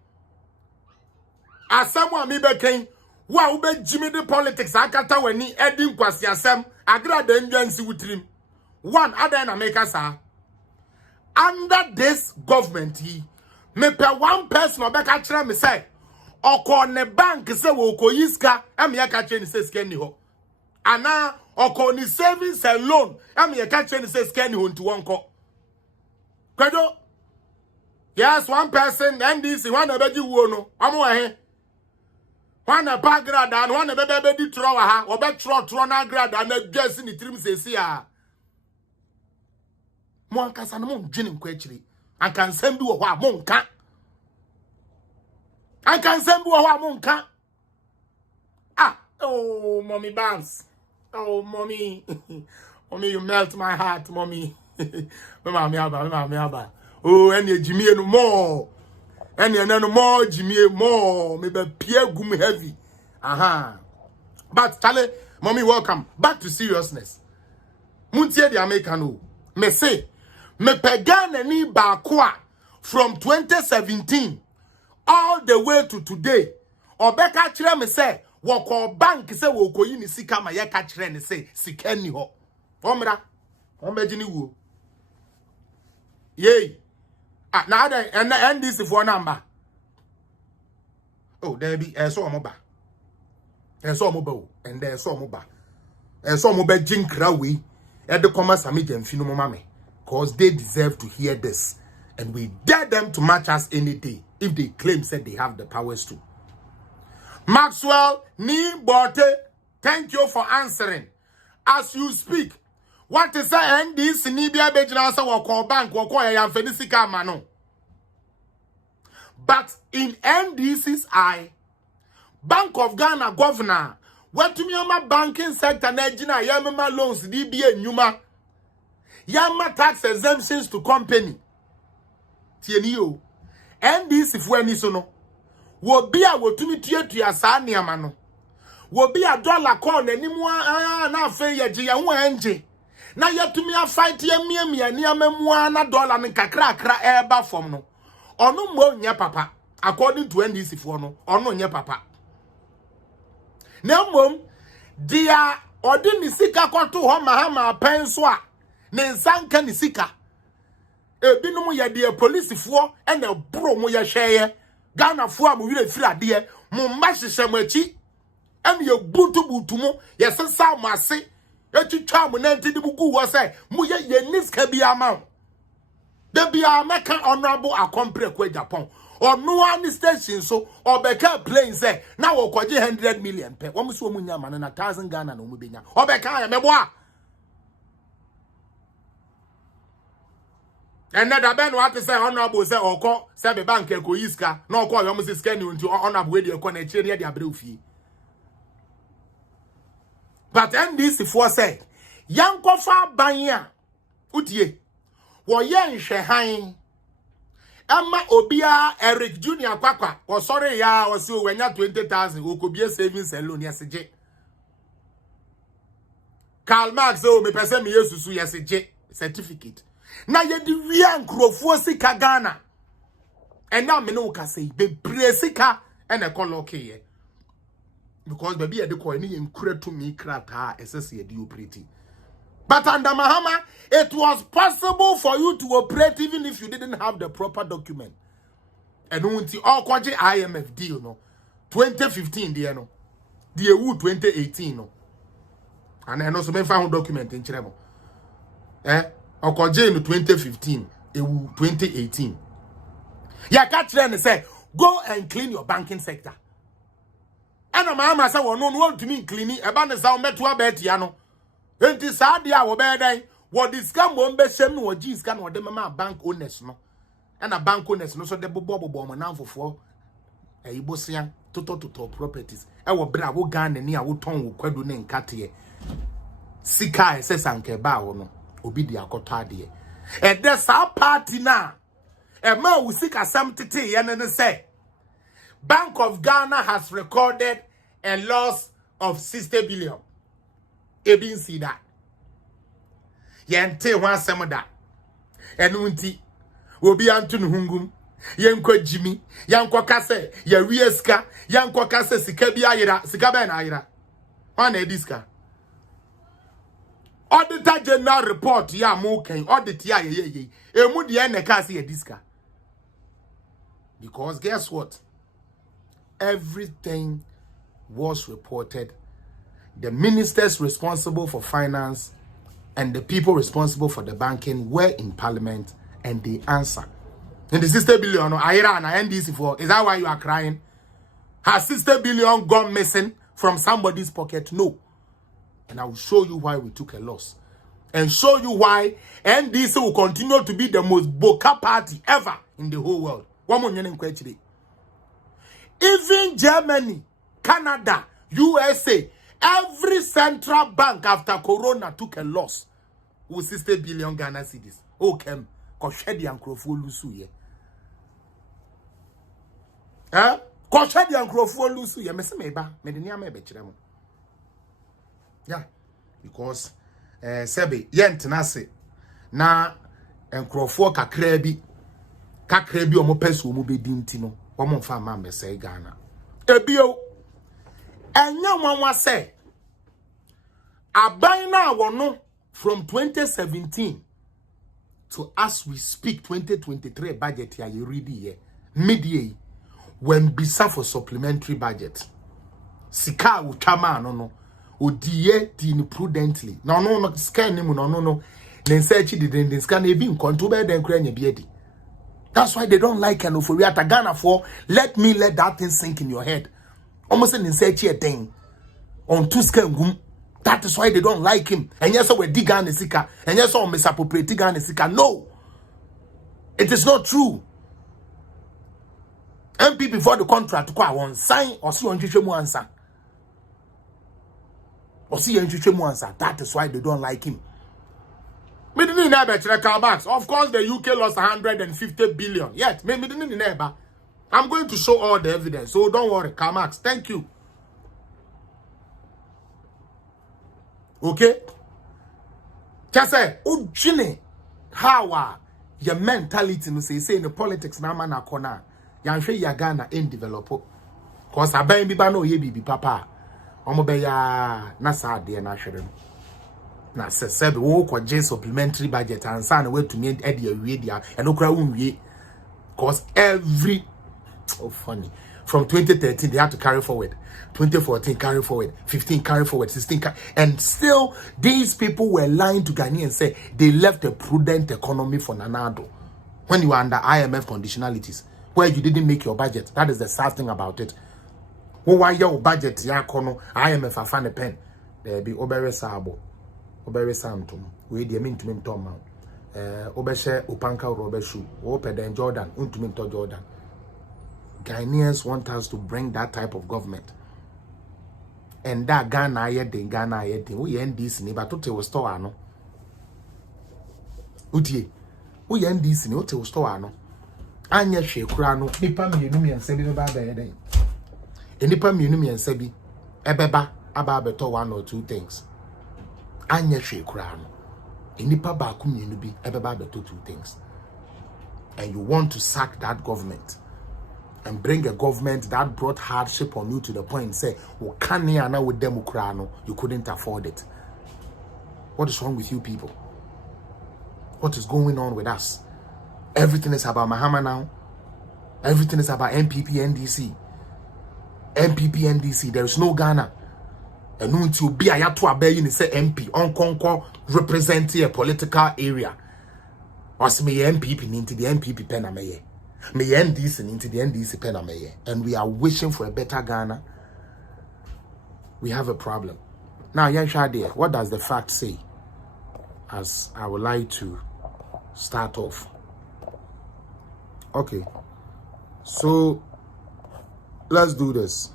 As someone may be wa ube Jimmy the politics akata when he edim kwasi asem agra the NDC with him. One other in America, sir. Under this government, me pe one person or back at me say, or call the bank say wo ko yiska, and me catch any says kenny ho. Ana or call the savings and loan, and me catch any says kenny ho into one call. Credo. Yes, one person, NDC, one a baby wono. I'm away. One a background and one a baby throw or back throw na grad and a dress in the trim says here. Mon kasa no mon dwene kwachiri anka nsem bi wo ho a mon ka anka nsem bi wo ho a mon ka oh mommy bounce oh mommy mommy you melt my heart mommy mama aba oh ene jimie no more ene no more jimie more me be pie gum heavy but tale mommy welcome back to seriousness muntie the American me say me pegana ni bakwa from 2017 all the way to today. Obeka kire me say woko bank say woko yi ni sika ma ye ka kire ni say sika ni ho. Omra. Ombeji ni wo. Yey. Na ada NDC for number. Oh, there be so omoba. So omoba and there so omoba. So omoba jinkra we e de commerce ami jamfi no mama. Because they deserve to hear this. And we dare them to match us any day if they claim that they have the powers to. Maxwell Nibote, thank you for answering. As you speak, what is the NDC Nibia Bejinasa Wako Bank Wako Yamfedisika Mano? But in NDC's eye, Bank of Ghana governor, what to me on my banking sector, Najina Yamama loans, DBA Numa. Yama tax exemptions to company. Tienio. NDC if when isono. Wo be a wo tumi to ya sa niama no. Wo be a dollar call anymore na fe ye je ya ho enje. Na ye tumi a fight ye mia niama mu na dollar ne kakra eba from no. Ono mo nya papa. According to NDC for no, ono nya papa. Na mom dia odini sika kwato ho ma penso a Nensanka ni sika. Ebinumu ye de police fo e na bro mu ye hweye. Ghana fo am wire firi ade mu mba hyehyem achi. Em ye butu mu ye sesa mu ase. Etwitwa mu na ntidi bugu wo se mu ye niska bi ama. De bia meka honorable akompre kwa Japan. Onu ani station so obeka plane say na wo kwaje 100 million pe. Wo muso mu nya ma na 1000 Ghana na mu benya. Obeka ya mebo a And that ben what to say honorable say oko say the bank e ko iska na oko yo must scan you into honorable we dey ko na chire dey abrefie. But NDC for say yankofa banya utie wo ye nhwe han Emma Obia Eric Junior Kwakwa or sorry ya or so when you 20,000 who could be a savings and loan yesterday. Karl Marx oh me person me yesu su yesterday certificate. Na ye di wian krofo sika Ghana. And now me no ka say be sika and a call okay. Because baby e de ko ni enkure to me krata ss ye di operate. But under Mahama, it was possible for you to operate even if you didn't have the proper document. And until all kwaje IMF deal no 2015 there no. The 2018 no. And I know so many found document in Chiremo. Okwaje in 2015, 2018. Ya catch them and say, go and clean your banking sector. And Mahama say, well, no to me cleaning about the sound metua betiano. Enti sadia wo be dan wo discount mo be shem no wo gi scan wo de mama bank owners no and a bank owners no so de bobo mo nanfofo eyibosia toto properties e wo bra wo Ghana ni a wo ton wo kwado ne nkate sika esesanke ba wo no obi di akoto ade e de sa party na e ma wo sika sam tete ye ne say Bank of Ghana has recorded a loss of 60 billion. Ebin see that. Yente wan sem da. Enu nti obi antu no hungum. Yenkwa Jimmy, yankwa kase, ya wieska, yankwa kase sika bi ayira, sika be na ayira. Wan ediska. Auditor General report ya mo kan, audit ya ye. Emu de na ka se ediska. Because guess what? Everything was reported. The ministers responsible for finance and the people responsible for the banking were in parliament and they answer. And the 60 billion, Ira and NDC for, is that why you are crying? Has 60 billion gone missing from somebody's pocket? No. And I will show you why we took a loss. And show you why NDC will continue to be the most boca party ever in the whole world. One more question. Even Germany, Canada, USA, every central bank after Corona took a loss with 60 billion Ghana cedis. Okay, Koshedi and Krofo Lusu ye. Koshedi and Krofo Lusu ye. Mese meba, medenia mebe chiremo. Yeah, because sebe yent nase na Krofo kakrebi omo pesu omo be dinti no. Omo fa ma mese Ghana. Ebio enya wanwa say aban na wono from 2017 to as we speak 2023 budget ya you read here midye when bisa for supplementary budget sika utama no odiye tin prudently no scan ni mu no nensechi didendin scan e bi nkonto be den kra nya biedi. That's why they don't like Kanofori at Ghana for let that thing sink in your head. Almost an insecure thing on two scale. That is why they don't like him. And yes, we're digging sika. And yes, we're misappropriating Ghana sika. No, it is not true. MP before the contract one sign or see on answer. Or see on answer. That is why they don't like him. Of course, the UK lost 150 billion. Yet, I'm going to show all the evidence. So don't worry, Carmax. Thank you. Okay? Just say, Ujine, how your mentality no say in the politics na man akona. Yan hwe ya Ghana in develop. Cause aban bi ba no ye bibi papa. Omo be ya na sa de na hwere. Na said wo kwa J supplementary budget and san way to me e dia wie dia and okra unwie cause every funny from 2013 they had to carry forward 2014 carry forward 15 carry forward 16 and still these people were lying to Ghanaians and say they left a prudent economy for Nanado when you were under IMF conditionalities where you didn't make your budget. That is the sad thing about it. Why your budget ya kono IMF afan pen there be obere sabo obere santum we dey mean to me tom obeshe upanka robeshu opeden Jordan untuminto Jordan. Ghanaians want us to bring that type of government. And that Ghana yedin we NDC ni batote wo store ano. Utie. We NDC ni ote wo store ano. Anya hwe kura no nipa mienu miensa bi ba ba yeden. Nipa mienu miensa bi ebeba aba beto 1 or 2 things. Anya hwe kura no. Nipa ba ku mienu bi ebeba beto 2 things. And you want to sack that government and bring a government that brought hardship on you to the point say, "Oh, can you now with Democrano? You couldn't afford it." What is wrong with you people? What is going on with us? Everything is about Mahama now. Everything is about MPP, NDC. MPP, NDC. There is no Ghana. And until be a yato abe say MP on conquer representing a political area. As me MPP into the MPP pen ameye. Me NDC into the NDC pen ameye. And we are wishing for a better Ghana. We have a problem. Now, Yan Shade, what does the fact say? As I would like to start off. Okay. So let's do this.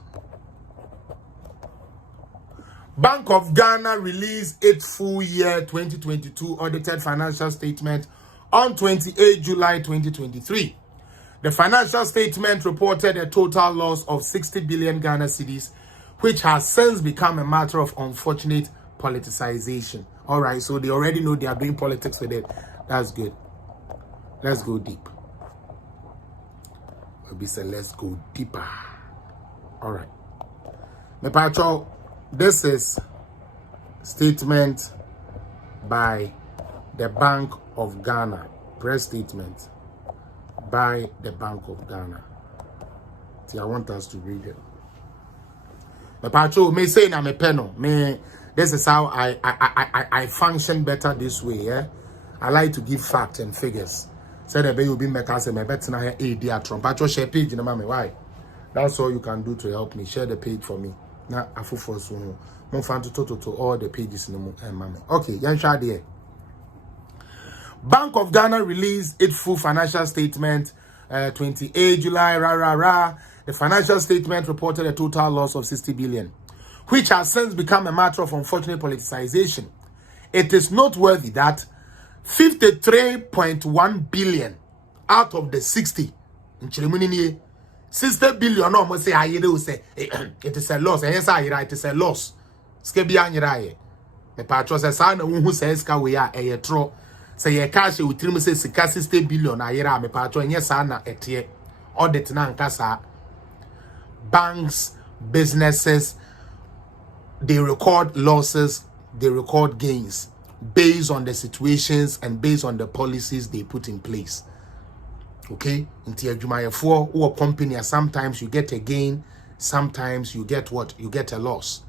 Bank of Ghana released its full year 2022 audited financial statement on 28 July 2023. The financial statement reported a total loss of 60 billion Ghana cedis, which has since become a matter of unfortunate politicization. All right, so they already know they are doing politics with it. That's good. Let's go deep. We say let's go deeper. All right. Mepacho, this is statement by the Bank of Ghana. Press statement by the Bank of Ghana. See, I want us to read it. Mepacho, me say na me peno. Me, this is how I function better this way. Yeah, I like to give facts and figures. Say the baby be make us me better na here AD Trump. Pacho share page na mama why? That's all you can do to help me. Share the page for me. Na afufo so mo fan to all the pages no mo mama. Okay, yan sha there. Bank of Ghana released its full financial statement 28 July. The financial statement reported a total loss of 60 billion, which has since become a matter of unfortunate politicization. It is noteworthy that 53.1 billion out of the 60 in Chilemunini, 60 billion almost say it is a loss. And yes, it is a loss. Skebia nyiraye. Me patro say sa na who says ka we are a tro. Say ye cash with trim say 60 billion ayira me patro yes na etie. Audit na nkasa. Banks, businesses, they record losses, they record gains based on the situations and based on the policies they put in place. Okay? Until Jumayefo or company, sometimes you get a gain, sometimes you get what? You get a loss.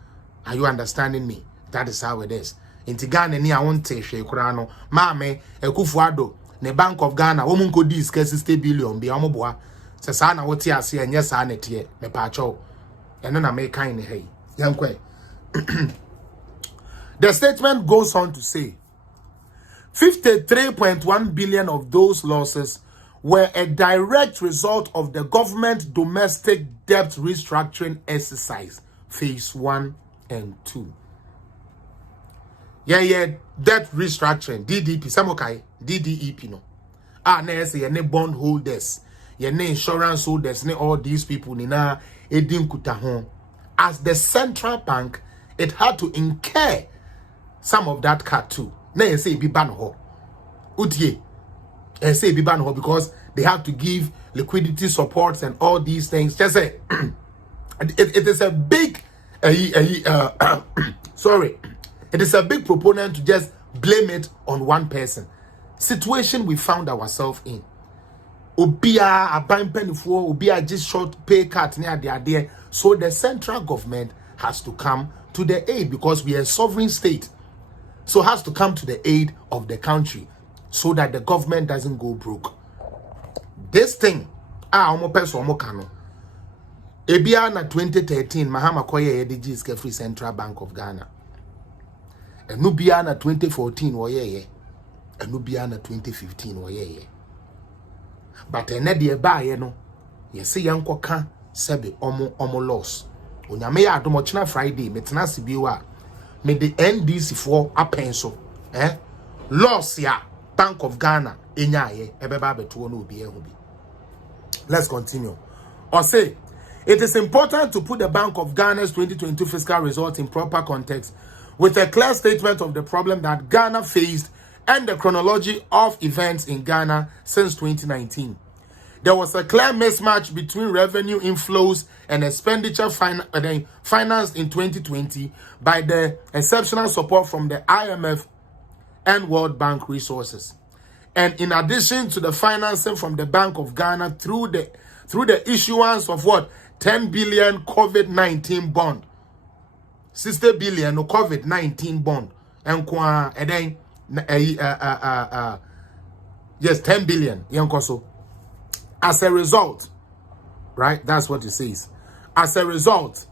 Are you understanding me? That is how it is. Inti Ghana ni awonte hwe kurano maame ekufuado ne Bank of Ghana wo munko di 60 billion bi omoboa se sa na wote ase enye sa na tie me pa acho eno na me kan ne hey yankwe. The statement goes on to say 53.1 billion of those losses were a direct result of the government domestic debt restructuring exercise phase 1 and 2. Yeah, debt restructuring, DDP, Samokai, DDEP, no. Na say ne bond holders, ne insurance holders, ne all these people, nina edin kuta. As the central bank, it had to incur some of that cut too. Na say be ban ho. Utie. Say be ban ho because they have to give liquidity supports and all these things. Just say it is a big sorry. It is a big proponent to just blame it on one person. Situation we found ourselves in. Obia a bank penifo, obia just short pay cut near the idea. So the central government has to come to the aid because we are a sovereign state. So has to come to the aid of the country so that the government doesn't go broke. This thing, omo peso omo kano. Ebia na 2013, Mahama Koye EDG Free Central Bank of Ghana. And Nubiana 2014 woye Anubia na 2015 or ye. But enede ba no, ye say yanko ka sebe omo loss. Onyame ya adomo china Friday metena sibiwa me the NDC for apenso loss ya Bank of Ghana enyaye ebeba beto no obi ehu bi. Let's continue. Or say it is important to put the Bank of Ghana's 2022 fiscal results in proper context with a clear statement of the problem that Ghana faced and the chronology of events in Ghana since 2019. There was a clear mismatch between revenue inflows and expenditure financed in 2020 by the exceptional support from the IMF and World Bank resources. And in addition to the financing from the Bank of Ghana through the issuance of 10 billion COVID-19 bond, 60 billion COVID-19 bond, and then yes, 10 billion. As a result, right? That's what it says. As a result,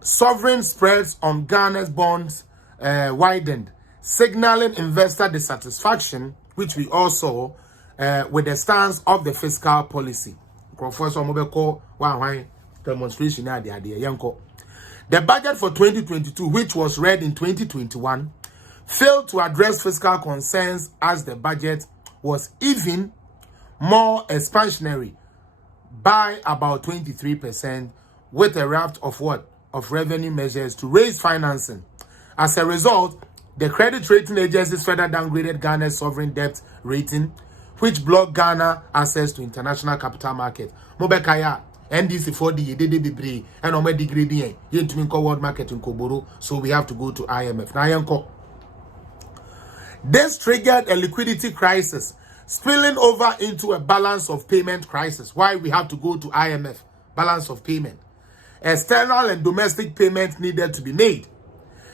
sovereign spreads on Ghana's bonds widened, signaling investor dissatisfaction, which we also with the stance of the fiscal policy. Demonstration. The budget for 2022, which was read in 2021, failed to address fiscal concerns as the budget was even more expansionary by about 23%, with a raft of revenue measures to raise financing. As a result, the credit rating agencies further downgraded Ghana's sovereign debt rating, which blocked Ghana access to international capital market. Mobekaya NDC 4D DDB and Ome degrading into world market in Koboro, so we have to go to IMF. Now, this triggered a liquidity crisis, spilling over into a balance of payment crisis. Why we have to go to IMF? Balance of payment. External and domestic payments needed to be made.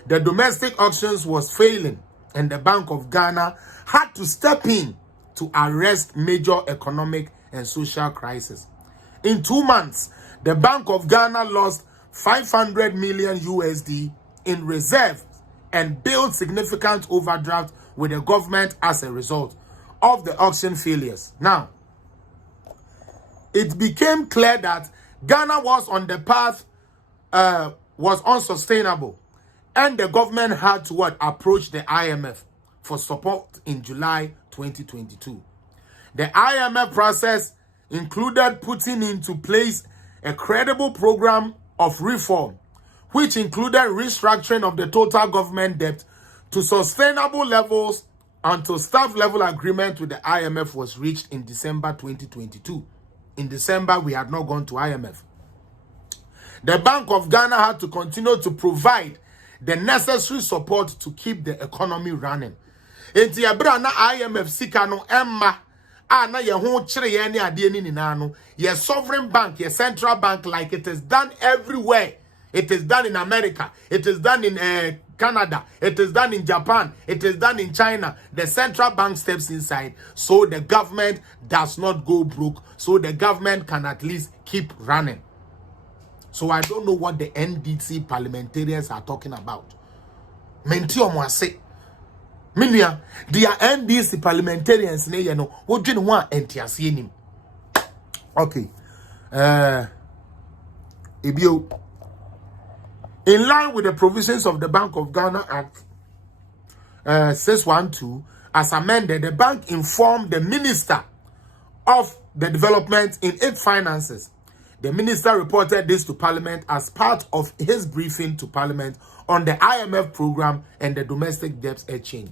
The domestic auctions was failing, and the Bank of Ghana had to step in to arrest major economic and social crisis. In 2 months, the Bank of Ghana lost 500 million USD in reserves and billed significant overdraft with the government as a result of the auction failures. Now, it became clear that Ghana was on the path, was unsustainable, and the government had to approach the IMF for support in July 2022. The IMF process included putting into place a credible program of reform, which included restructuring of the total government debt to sustainable levels until staff level agreement with the IMF was reached in December 2022. In December, we had not gone to IMF. The Bank of Ghana had to continue to provide the necessary support to keep the economy running. Enti abra na IMF sika no emma na ye ho kire ye ne ade ni nina ye sovereign bank, ye central bank, like it is done everywhere. It is done in America, it is done in Canada, it is done in Japan, it is done in China. The central bank steps inside so the government does not go broke, so the government can at least keep running. So I don't know what the NDC parliamentarians are talking about. Menti omwase. Minia, their NDC parliamentarians ne ye no, wodwene ho a entiase nim. Okay. Ebio. In line with the provisions of the Bank of Ghana Act 612, as amended, the bank informed the Minister of the Development in its finances. The minister reported this to Parliament as part of his briefing to Parliament on the IMF program and the domestic debt exchange.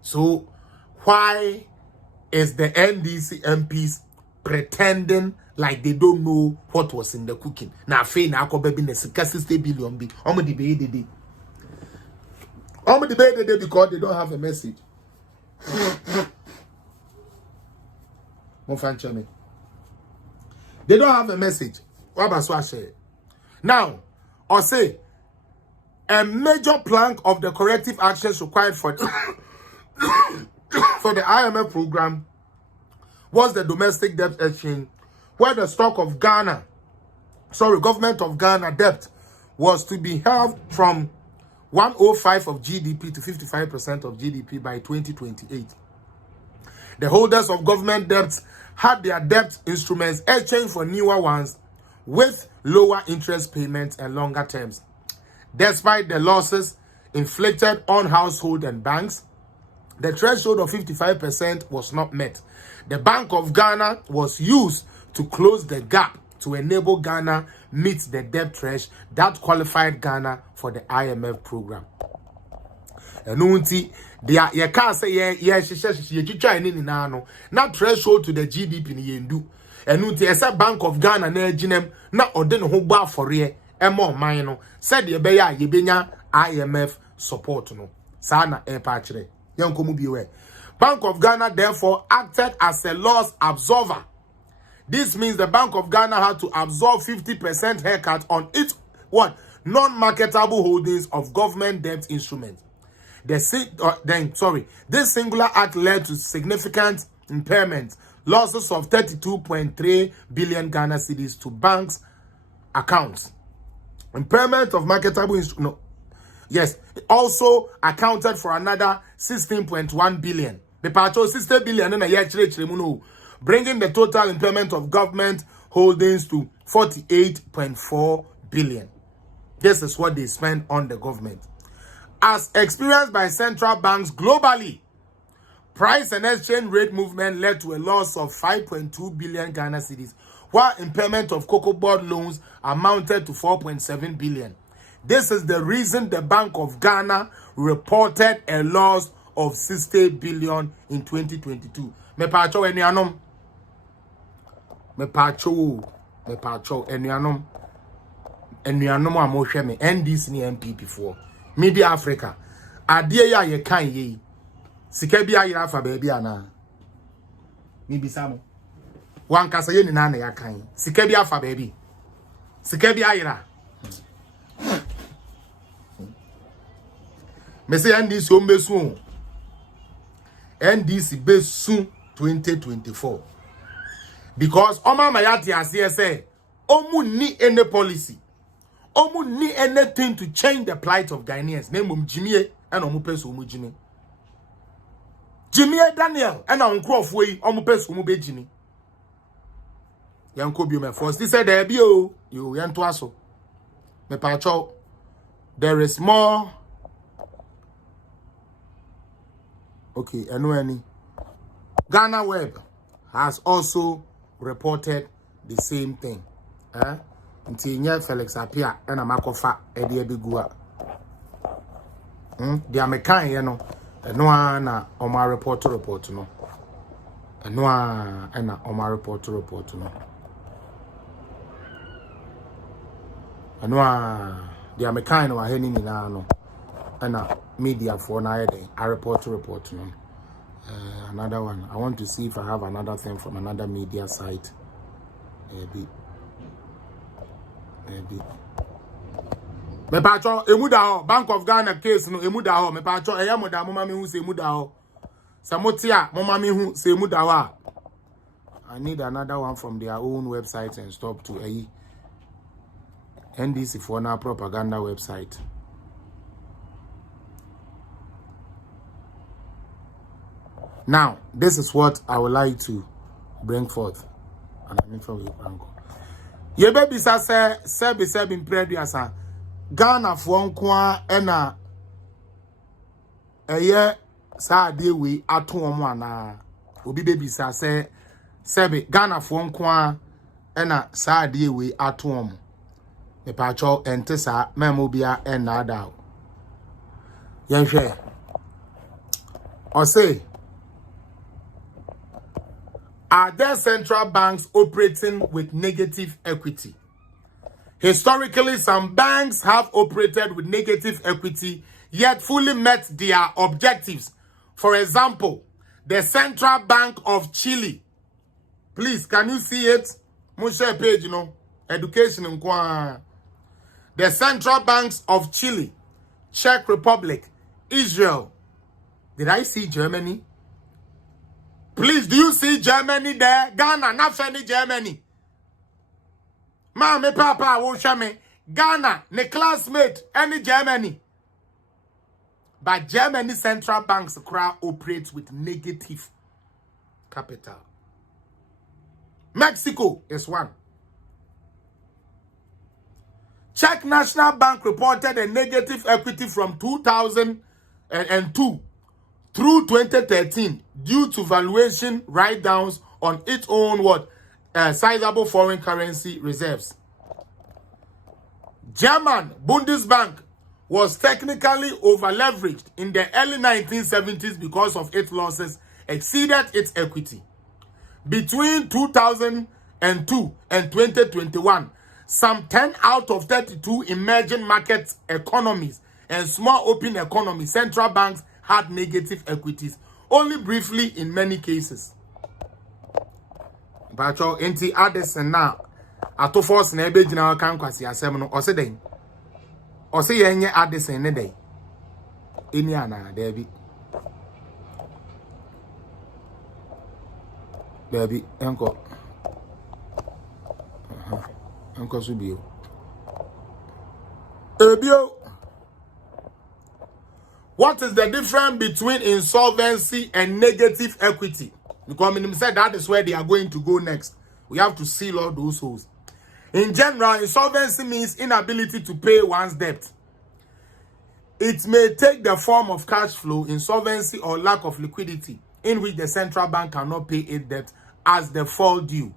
So, why is the NDC MPs pretending like they don't know what was in the cooking? Now, Faye na ako baby ne 60 billion bi. Omo debate because they don't have a message. They don't have a message. Now, or say a major plank of the corrective actions required for for the IMF program was the domestic debt exchange, where the stock of Ghana, government of Ghana debt was to be halved from 105 of GDP to 55% of GDP by 2028. The holders of government debts had their debt instruments exchanged for newer ones with lower interest payments and longer terms. Despite the losses inflicted on households and banks, the threshold of 55% was not met. The Bank of Ghana was used to close the gap to enable Ghana meet the debt threshold that qualified Ghana for the IMF program. Enunti dia ye ka say ye twitwa ni na no na threshold to the GDP ni yendu. Enunti esa Bank of Ghana na aginem na ode ne ho gba afore emo man no said ye be ya ye benya IMF support no. Sa na e pa kire. Yankomu biwe. Bank of Ghana therefore acted as a loss absorber. This means the Bank of Ghana had to absorb 50% haircut on its non-marketable holdings of government debt instruments. This singular act led to significant impairments, losses of 32.3 billion Ghana cedis to banks' accounts. Impairment of marketable instruments. Yes, it also accounted for another 16.1 billion. The part of 60 billion bringing the total impairment of government holdings to 48.4 billion. This is what they spend on the government. As experienced by central banks globally, price and exchange rate movement led to a loss of 5.2 billion Ghana cedis, while impairment of cocoa board loans amounted to 4.7 billion. This is the reason the Bank of Ghana reported a loss of 60 billion in 2022. Me pacho enuanom a mo hwe me NDC ni MPP for Media Africa ade ya ye kan ye sika bi ayira afa ba bi ana mi bisa mo wan kasa ye ni na ya kan sika bi afa ba bi sika bi ayira me say NDC o mbesu NDC besu 2024 because Oma Mayati as say omu ni any policy omu ni anything to change the plight of Ghanaians. Name Jimmy and omu peso omu Jimmy. Jimmy Daniel and uncle of way omu peso omu be Jimmy. Yanko bi me first. He said there be you yanto aso. Me pacho there is more. Okay, any Ghana Web has also reported the same thing. Until Felix appear and a makofa edi ebigua. The American, no na Oma report no. No na Oma report no. No the American no aheni ni na no. And media for na I report no. Another one. I want to see if I have another thing from another media site. Maybe. Me pacho emuda ho Bank of Ghana case no emuda ho me pacho eyamoda mama me hu se emuda ho samotia mama me hu se emuda ho. I need another one from their own website and stop to NDC for now propaganda website. Now, this is what I would like to bring forth. And I'm in for you, Uncle. Ye baby sa se be in preduasa Ghana for nkwa ena eye sa de we ato omo ana obi baby sa se be Ghana for nkwa ena sa de we ato omo me pa cho ente sa memo bia ena da yen hwe o say are there central banks operating with negative equity? Historically, some banks have operated with negative equity, yet fully met their objectives. For example, the Central Bank of Chile. Please, can you see it? Share page, education in Kwa. The Central Banks of Chile, Czech Republic, Israel. Did I see Germany? Please, do you see Germany there? Ghana, not any Germany. Me papa, wo shame. Ghana, ne classmate, any Germany. But Germany central banks operates with negative capital. Mexico is one. Czech National Bank reported a negative equity from 2002 through 2013 due to valuation write-downs on its own sizable foreign currency reserves. German Bundesbank was technically over-leveraged in the early 1970s because of its losses exceeded its equity. Between 2002 and 2021, some 10 out of 32 emerging market economies and small open economies, central banks had negative equities, only briefly in many cases. But enti Addison now, ato force na ebe jina kan kwasi asem no, ose den. Ose yenye Addison ne den. Eni ana David. Baby, uncle. Uncle Subio. Ebio. What is the difference between insolvency and negative equity? Because Minim said that is where they are going to go next. We have to seal all those holes. In general, insolvency means inability to pay one's debt. It may take the form of cash flow, insolvency, or lack of liquidity, in which the central bank cannot pay its debt as the fall due.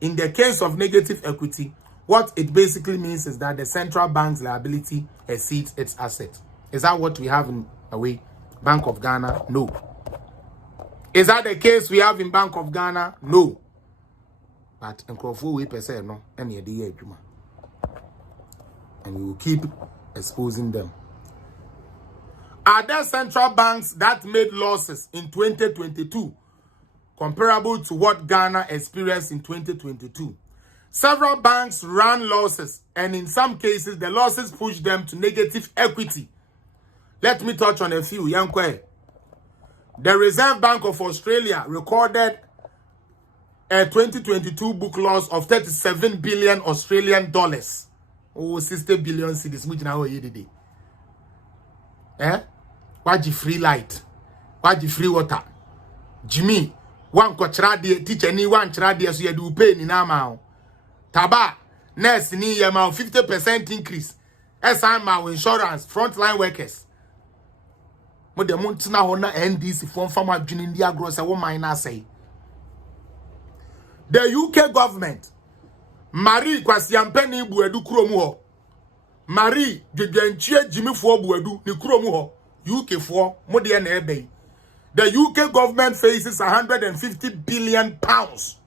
In the case of negative equity, what it basically means is that the central bank's liability exceeds its asset. Is that what we have in Bank of Ghana? No. Is that the case we have in Bank of Ghana? No. But in Crawford, we say no, and we will keep exposing them. Are there central banks that made losses in 2022 comparable to what Ghana experienced in 2022? Several banks ran losses, and in some cases, the losses pushed them to negative equity. Let me touch on a few. Yankwe. The Reserve Bank of Australia recorded a 2022 book loss of 37 billion Australian dollars. Oh, 60 billion cedis. Which now you did. Waji free light, waji free water. Jimmy, one kochradie teacher ni one chradie so you do pay ni na ma. Taba, nurse ni ye ma 50% increase. SI ma insurance, frontline workers. Mo de mo ntina ho na NDC form farmer adwini ndi agro se wo man na say. The UK government, Marie Kwasiampeni buedu kuromu ho. Marie dwedwanchie Jimmy fo buedu ni kuromu ho. UK for more than eBay. The UK government faces 150 billion pounds.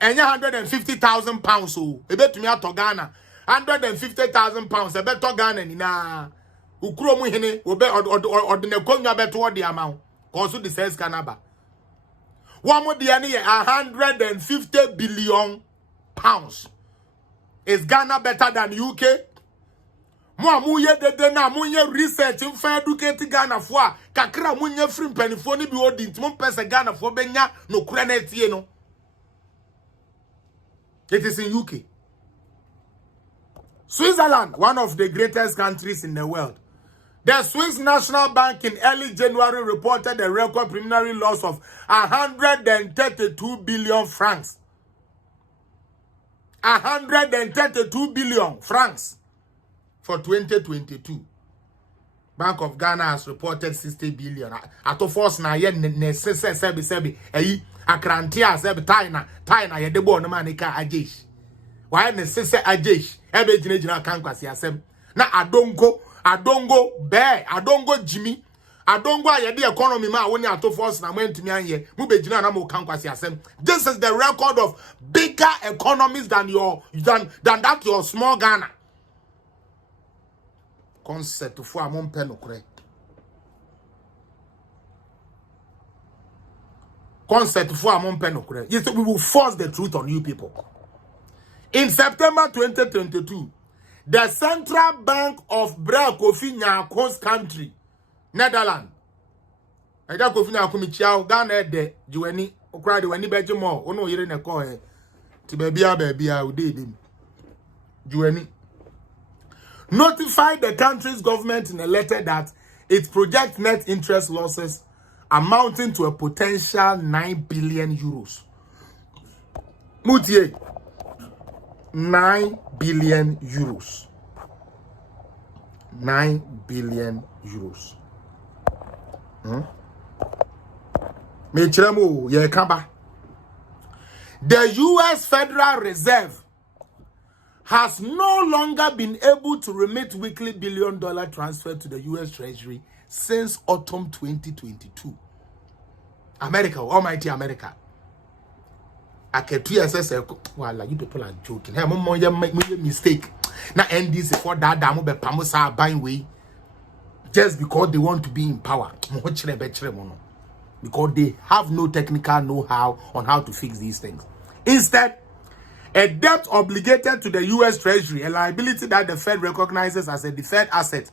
And 150,000 pounds. So, a bet me out to Ghana. 150,000 pounds. A bet to Ghana. Nina. Ukromu hene. Or the Nekonya bet what the amount. Also, the says Canaba. One more than 150 billion pounds. Is Ghana better than UK? Mo amuye dede na amuye research mfa educate Ghana fo a kakra munye free penifo ni bi odi ntimo pese Ghana fo benya no kura na tie no. It is in UK. Switzerland, one of the greatest countries in the world. The Swiss National Bank in early January reported a record preliminary loss of 132 billion francs. 132 billion francs. For 2022, Bank of Ghana has reported 60 billion. Ato force na ye sebi akrantia sebi taina ye debo no manika ajesh. Why ne sese ajesh ebe jina kan kwasi asem. Na adongo Jimmy adongo ayede economy ma woni ato force na mentumi anye mu be jina na mo kan kwasi asem. This is the record of bigger economies than that your small Ghana. Concept for a mon penokre. Concept for a mon penokre. Yes, we will force the truth on you people. In September 2022, the Central Bank of Kofi Nyako's country, Netherlands. Eda Kofi Nyako michiao Ghana de juweni okra de wani beje mo ono yire ne ko he ti babia udede juweni notified the country's government in a letter that it projects net interest losses amounting to a potential 9 billion euros. Mutie, 9 billion euros. 9 billion euros. Mechremo ye kaba. The US Federal Reserve has no longer been able to remit weekly billion-dollar transfer to the US Treasury since autumn 2022. America, almighty America. I can say, well, you people are joking. Hey, mama, you make me a mistake. Now NDC for that damn be pamusa buying way just because they want to be in power. Because they have no technical know-how on how to fix these things. Instead, a debt obligated to the US Treasury, a liability that the Fed recognizes as a deferred asset,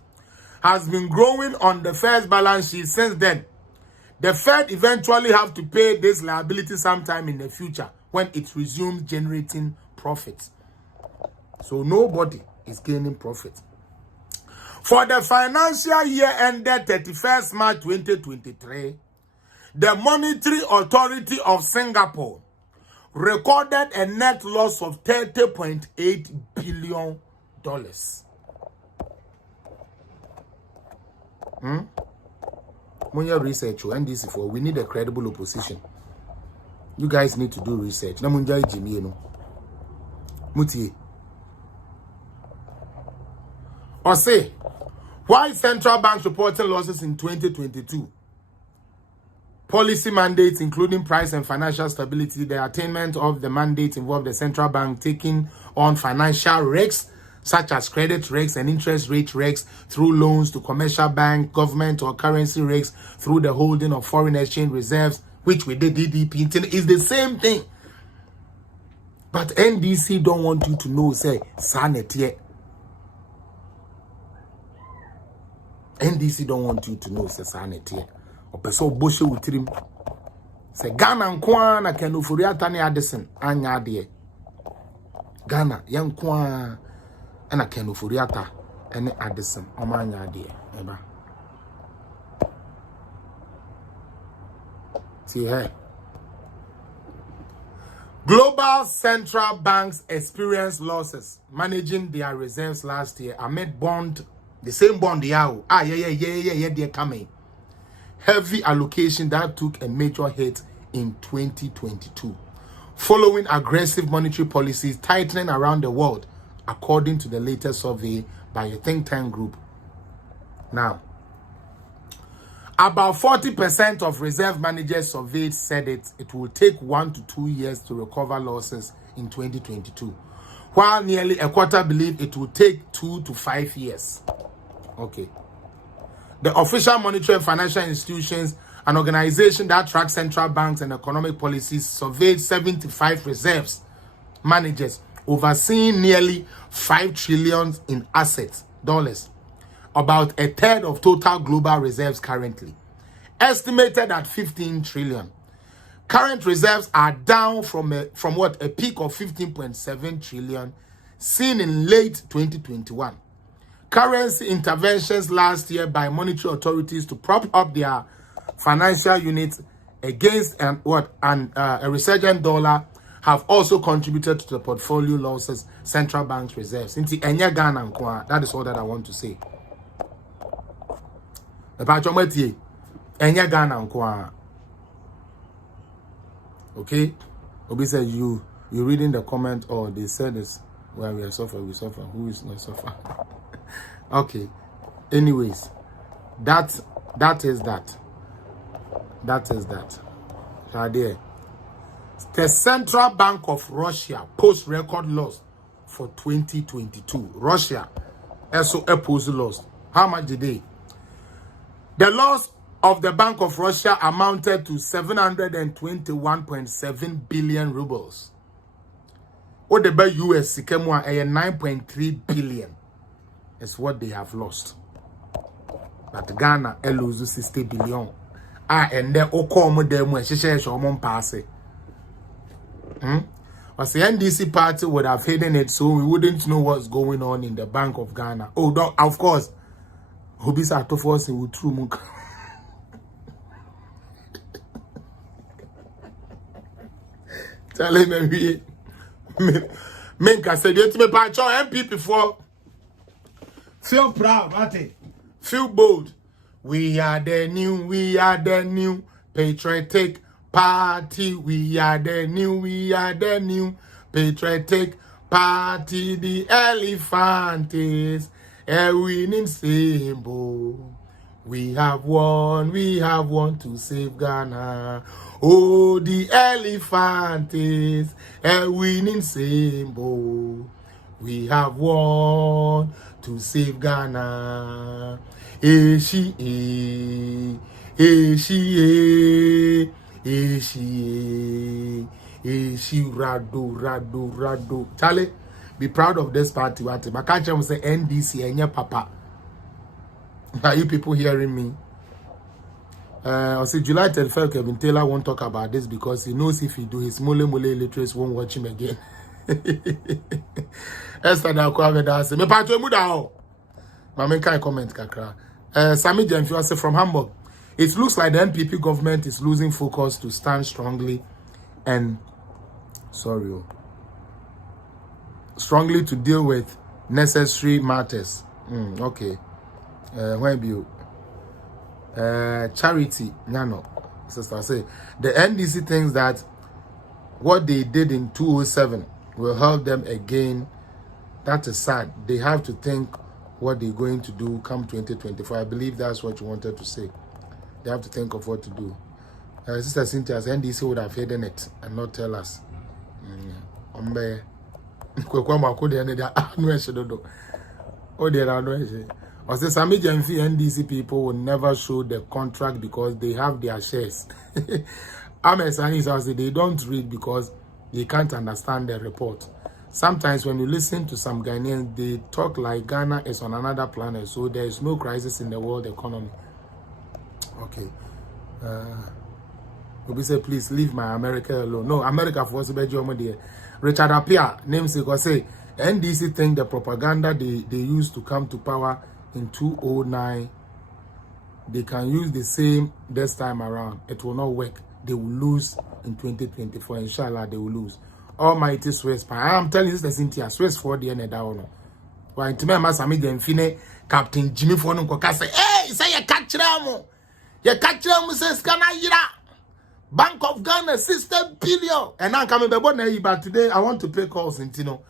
has been growing on the Fed's balance sheet since then. The Fed eventually have to pay this liability sometime in the future when it resumes generating profits. So nobody is gaining profit. For the financial year ended 31st March 2023, the Monetary Authority of Singapore recorded a net loss of $30.8 billion. When you research your NDC for, we need a credible opposition. You guys need to do research. Namunjai Jimmy, you know. Mutie. Or say, why central banks reporting losses in 2022? Policy mandates, including price and financial stability, the attainment of the mandate involve the central bank taking on financial risks, such as credit risks and interest rate risks through loans to commercial bank, government or currency risks through the holding of foreign exchange reserves, which with the DDP is the same thing. But NDC don't want you to know, say, sanity. NDC don't want you to know, say, sanity. Opeso boshe utrim. Say, Ghana nkwa na kenufuriata ni Addison, anya adie. Ghana, yankwa na kenufuriata ene Addison, omanya adie. Eba. See here. Global central banks experienced losses managing their reserves last year amid the same bond they're coming. Heavy allocation that took a major hit in 2022, following aggressive monetary policies tightening around the world, according to the latest survey by a think tank group. Now, about 40% of reserve managers surveyed said it will take 1 to 2 years to recover losses in 2022, while nearly a quarter believe it will take 2 to 5 years. Okay. The official monetary and financial institutions, an organization that tracks central banks and economic policies, surveyed 75 reserves managers overseeing nearly $5 trillion in assets, dollars, about a third of total global reserves currently, estimated at 15 trillion. Current reserves are down from a peak of 15.7 trillion seen in late 2021. Currency interventions last year by monetary authorities to prop up their financial units against a resurgent dollar have also contributed to the portfolio losses central banks reserves. That is all that I want to say. Okay? Obi said you reading the comment or they said this where we are suffering, we suffer. Who is not suffering? Okay. Anyways, that is that. There. The Central Bank of Russia post record loss for 2022. Russia also opposed loss. How much did they? The loss of the Bank of Russia amounted to 721.7 billion rubles. What the US came 9.3 billion is what they have lost. But Ghana loses 60 billion. And then okomo demo pass it. As the NDC party would have hidden it, so we wouldn't know what's going on in the Bank of Ghana. Oh, of course. Hobisa to force it with true. Tell him me. Menka said it me patch MP before. Feel proud, Mate. Feel bold. We are the new patriotic party. We are the new patriotic party. The elephant is a winning symbol. We have won to save Ghana. Oh, the elephant is a winning symbol. We have won to save Ghana. Eshi, rado. Charlie, be proud of this party. What? I can't say NDC and your papa. Are you people hearing me? I'll say July 31st, Kevin Taylor won't talk about this because he knows if he do, his mole illiterates won't watch him again. Esther da kwa veda say me patcho mu da ho. Ma me kai comment kakra. Sami Jemfi say from Hamburg. It looks like the NPP government is losing focus to stand strongly and strongly to deal with necessary matters. Okay. Where be you? Charity Nano sister say the NDC thinks that what they did in 2007 will help them again. That is sad. They have to think what they're going to do come 2024. I believe that's what you wanted to say. They have to think of what to do. Sister Cynthia's NDC would have hidden it and not tell us. Or say Sami Jemfi NDC people will never show the contract because they have their shares. Amesani says they don't read because they can't understand the report. Sometimes when you listen to some Ghanaians, they talk like Ghana is on another planet, so there is no crisis in the world economy. Okay. Obi say, please leave my America alone. No, America for us to be there. Richard Appiah, namesake, or say, NDC think the propaganda they used to come to power in 2009, they can use the same this time around. It will not work. They will lose in 2024. Inshallah, they will lose. Almighty Swiss. I am telling you this, Cynthia. Swiss for the end of that one. Why to me, I'm Sami Jemfi, Captain Jimmy Fono Koka say, hey, say you catch them. You catch them, says Ghana. Bank of Ghana, 60 billion. And I'm coming back but today I want to pay calls in Tino.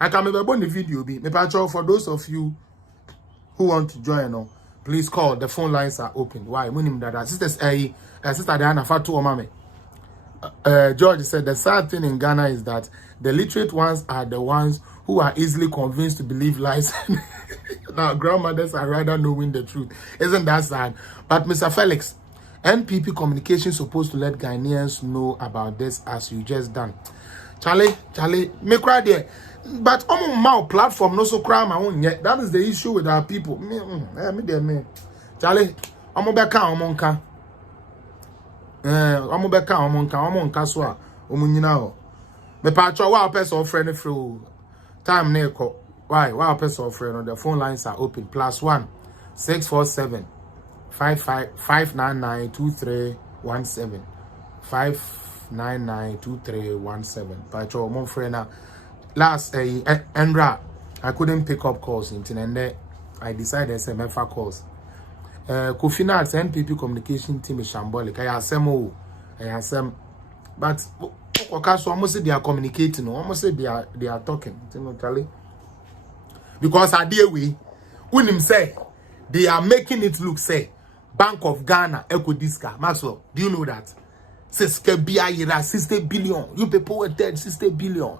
I can back the video be. For those of you who want to join, please call. The phone lines are open. Why? Sister Diana Fatu Omame. George said the sad thing in Ghana is that the literate ones are the ones who are easily convinced to believe lies. Now, grandmothers are rather knowing the truth. Isn't that sad? But Mr. Felix, NPP communication is supposed to let Ghanaians know about this as you just done. Charlie, me cry there. But my platform no so cry my own yet. That is the issue with our people. Me Charlie, I'm back on omonka so a omunyina ho me patcho wa person friend through time na eko why wa person friend the phone lines are open +1 647 599 2317 599 2317 patcho mon friend last Endra I couldn't pick up calls and then I decided to make calls. Kofinat NPP communication team is shambolic. I asem, but so almost say they are communicating. Almost say they are talking. Because I deal with when him say they are making it look say Bank of Ghana Ecodiska. Maxwell, do you know that? 60 billion. You people were dead 60 billion.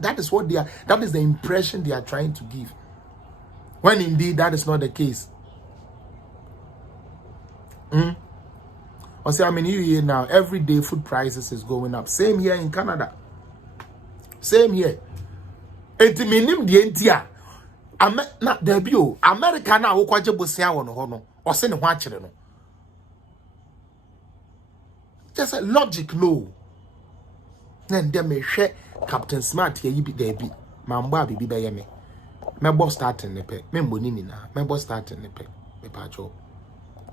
That is what they are. That is the impression they are trying to give. When indeed that is not the case. I say I'm in EU now. Every day food prices is going up. Same here in Canada. Same here. It minim the India. Na debut. America na wo kwaje bosia wo no ho no. O se ne ho akere no. Just a logic no. Then dem me hwe Captain Smart here bi da bi. Mambo bibi be ye me. Me bo starting ne pe. Me mboni ni na. Me bo starting ne pe. Me pa cho.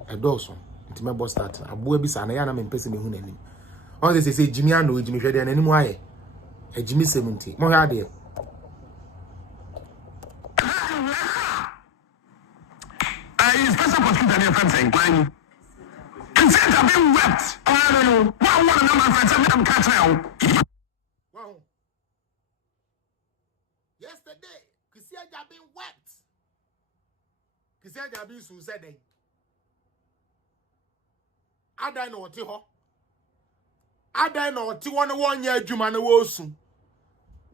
Edoso. Nti me bo starting. Abo bi sa na ya na me pese me hu nanim. On they say Jimmy and Jimmy Shady and any more. A Jimmy 70. More hard there. I special prosecutor and your friends saying, Klein. Consent have been wept. I don't know. One of my friends have been cut now. Wow. Yesterday, Christian have been wept. Christian have been suicided. I don't know what you ho. I don't know what you want 1 year Jumana Wosu.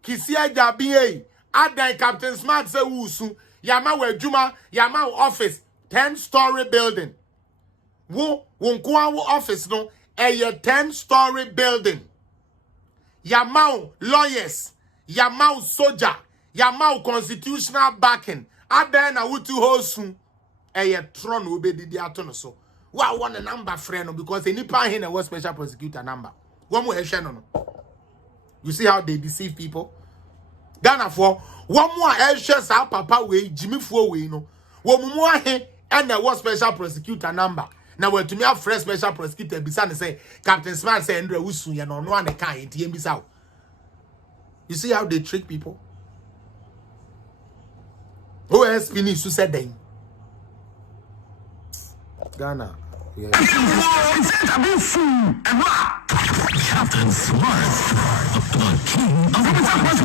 Christian have been I don't Captain Smart say Wusu. Yama we Juma, Yama office, 10-story building. Wo office no a 10-story building. Yamau lawyers, Yamau soldier, Yamau constitutional backing. Ada na wutu hosu a tron obedi di atono so. Wa want a number friend because any pa here was special prosecutor number. One more no. You see how they deceive people? Ghana for one more elshes our papa way Jimmy Fo way no. One more he and there was special prosecutor number. Now when to me have fresh special prosecutor beside say Captain Smart say Andre Usu ya no one can ATM bisau. You see how they trick people? Who else finish to say them? Ghana. Yeah. Captain Smart, the king of the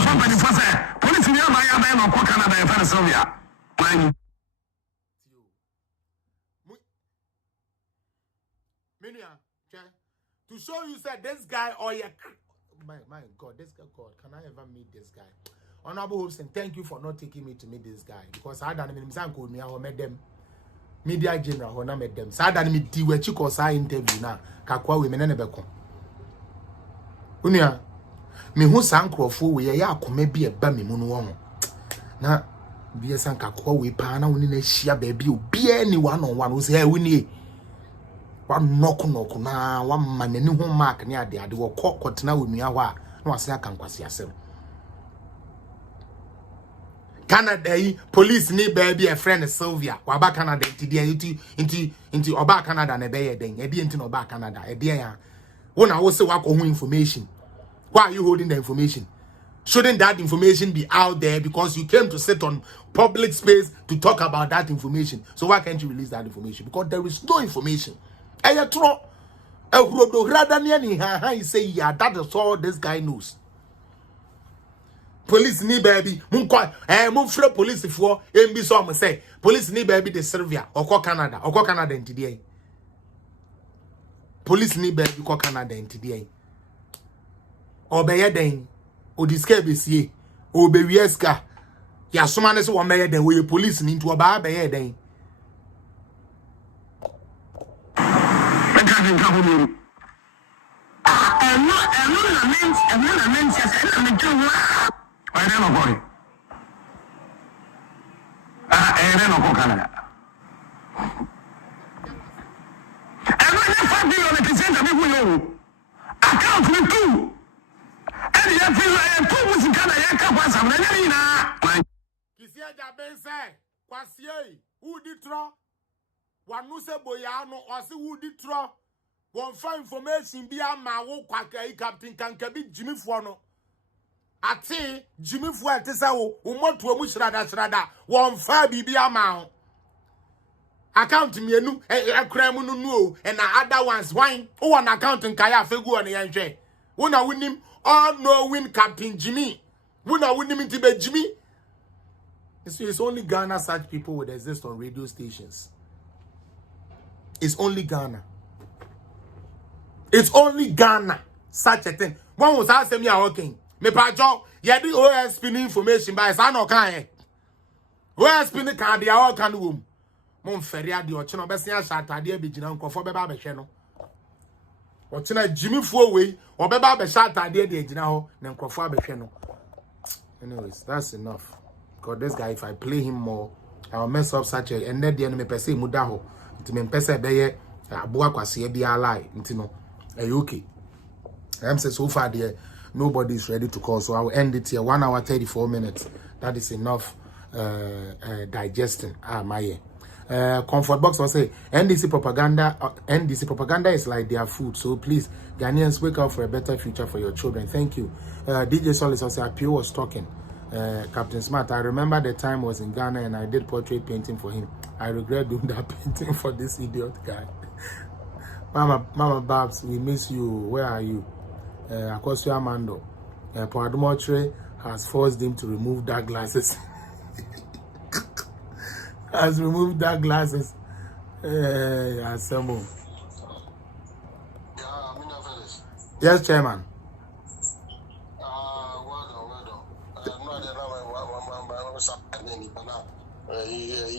company for say, police near my man or Canada and Pennsylvania. To show you said this guy or your my God, this guy God, can I ever meet this guy? Honorable Hobson, thank you for not taking me to meet this guy because I done him called me, I met them. Media general, when I met them. So I done me di we chiko sa interview na kakwa we menene beko. Unia me hu san krofo we ya akome bi eba me mu no ho. Na bi san kakwa we pa na woni na hia ba bi obi ani one on one wo say woni one knock na one man ni ho mark ni ade wo kokotena wo nua ho a na wase aka nkwase asem. Canada police ni baby a friend Sylvia waba Canada into oba Canada na be den e die into oba Canada e die ya wona wo se wako hu information. Why are you holding the information? Shouldn't that information be out there because you came to sit on public space to talk about that information? So why can't you release that information? Because there is no information. Ayatro he say yeah, that is all this guy knows. Police ni baby mun free police for MB so am say police ni baby de Serbia or Canada ntidi. Police ni baby ko Canada ntidi. Obeye den odiska besie obewieska ya soma ne so wo meye den we police ni nto oba beye den. I don't know, boy. I don't know, Canada. And when you find me on the percent of people, you account with two. And you feel like two was in Canada, you can't pass them. Kisia Jaben say, Kwasie, who did draw? One no se boyano or see who did draw. One find information be a ma wo kwaka Captain Kankabi Jimmy Fuano. Ati Jimmy Fuel tesa wo umoto mu shrada won fa bibia ma account mienu ekra mu nu and other ones wine who on account nkaya fegu on yanhwe wona winim all no win Captain Jimmy wona winim ntibe Jimmy. It's only Ghana such people would exist on radio stations. It's only Ghana. It's only Ghana such a thing. One was asking me working. Me pajo, ye di OSP information by sa no kan. OSP ni kan dia all kan wom. Mon feria di oche no besia shatade abegina nkofo beba behwe no. Oche na Jimmy Fuo we, obeba be shatade de agina ho na nkofo abehwe no. Anyways, that's enough. Because this guy, if I play him more, I'll mess up such a and then the enemy per se muda ho. Nti me pese beye aboa kwase bia lie. Nti no. Okay. I'm saying so far there. Nobody is ready to call, so I will end it here. 1 hour 34 minutes. That is enough digesting. Comfort Box will say NDC propaganda is like their food. So please, Ghanaians, wake up for a better future for your children. Thank you. DJ Solis also Apio was talking. Captain Smart, I remember the time I was in Ghana and I did portrait painting for him. I regret doing that painting for this idiot guy. Mama Babs, we miss you. Where are you? Akosua Amando. Poadumotre has forced him to remove dark glasses. Has removed dark glasses. Assemble. Yes, Chairman.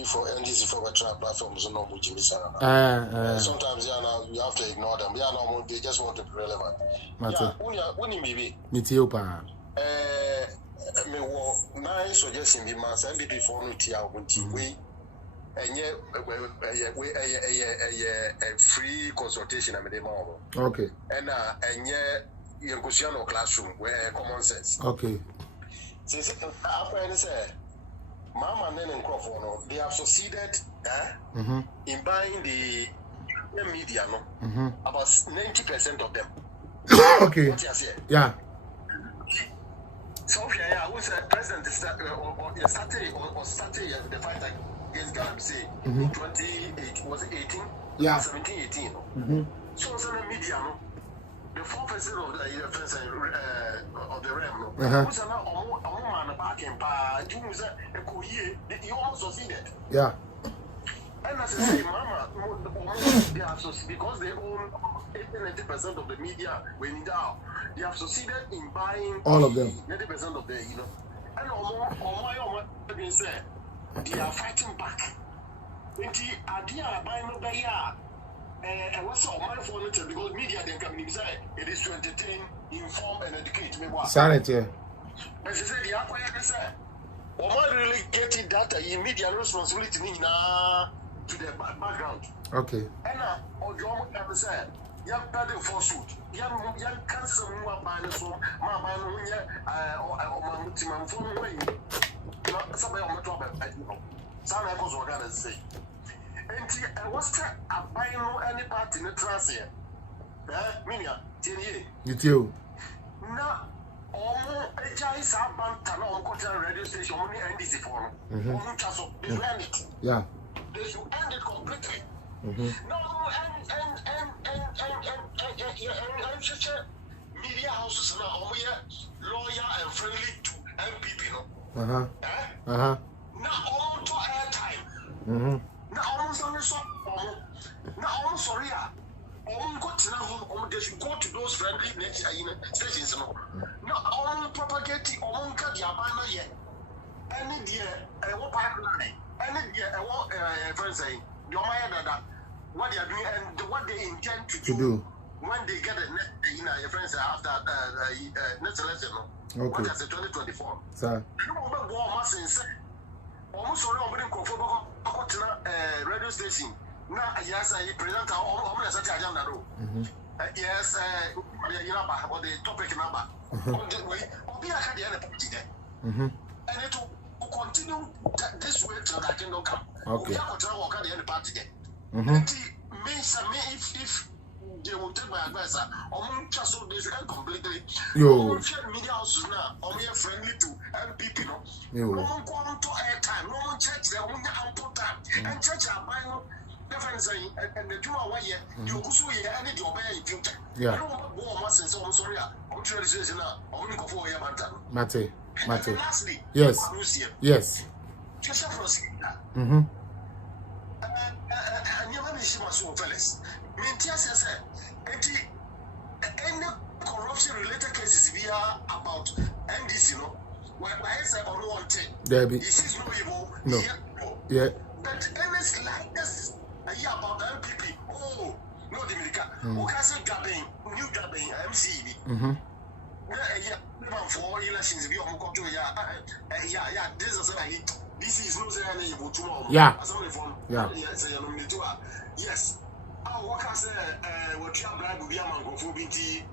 For NDC for platforms, no sometimes you have to ignore them. No, they just want to be relevant. Maybe. Me nice suggestion be man say be for no tia we a free consultation am dey more. Okay. And you no classroom where common sense. Okay. Since after say Mama and Crawford, they have succeeded in buying the media, about 90% of them. Okay. Yeah. So, I was a president started the fight against Ghana, say, in 2018, was it 18? Yeah. 17, 18. So, some media, the 4% of the defense of the realm, was a woman back in you also succeeded. Yeah. And as I say, Mama, they have succeeded because they own 80-90% of the media when down. They have succeeded in buying all of them. 90% of the, And my said, they are fighting back. When they are buying over here. And what's all my phone because media then come inside. It is to entertain, inform, and educate me. Sanity. But she said, the acquire say, or I really getting that media responsibility to the background. Okay. And or your mother said, young paddle for suit, young cancer, my so my man, or phone way. Somebody on the top of some echoes were gonna say. And I was a buying any part in the trans here. Minia, 10 years. You too. Now, a Jais Abantano on radio station only NDC for they ran it. Yeah. They should end it completely. No, and such a media houses now, lawyer and friendly to MPP. Now, on to airtime. Now, almost on the song. Now, almost sorry. They should go to those friendly stations. No, all propagating on Kadiabana yet. Any dear, I want pipeline. Any dear, I want friends saying, your mind what they are doing and what they intend to do when they get a net, your friends after next election. Okay. What is 2024? Sir. You remember war mass almost already radio station. Now, yes, I present our such a general. Yes, or the topic number. On the way, or be a party there. And it will continue this way till I can come. Okay. We are going to the party there. If they will take my advice, I'm just so they should completely. Yo, media houses now, I'm friendly to MPP. No one come to airtime, no one church, they only output time, and church are buying. And the 2 hour year, you also hear any job in future. Yeah. I don't want to say, sorry, I'm trying to say now, only go for a Mate. Lastly, yes. Just for us. And you want to see my soul, fellas. Maintias, any corruption related cases we are about NDC, where I say, I don't want it. This is no evil. No. Yeah. But any like this. About the MPP. Oh, no, the America. Who can say Gabin, new Gabin, MCB? For elections, we are going to this is not saying you tomorrow. Yeah. Yes. What can say, what you have bribed with Yaman for BT?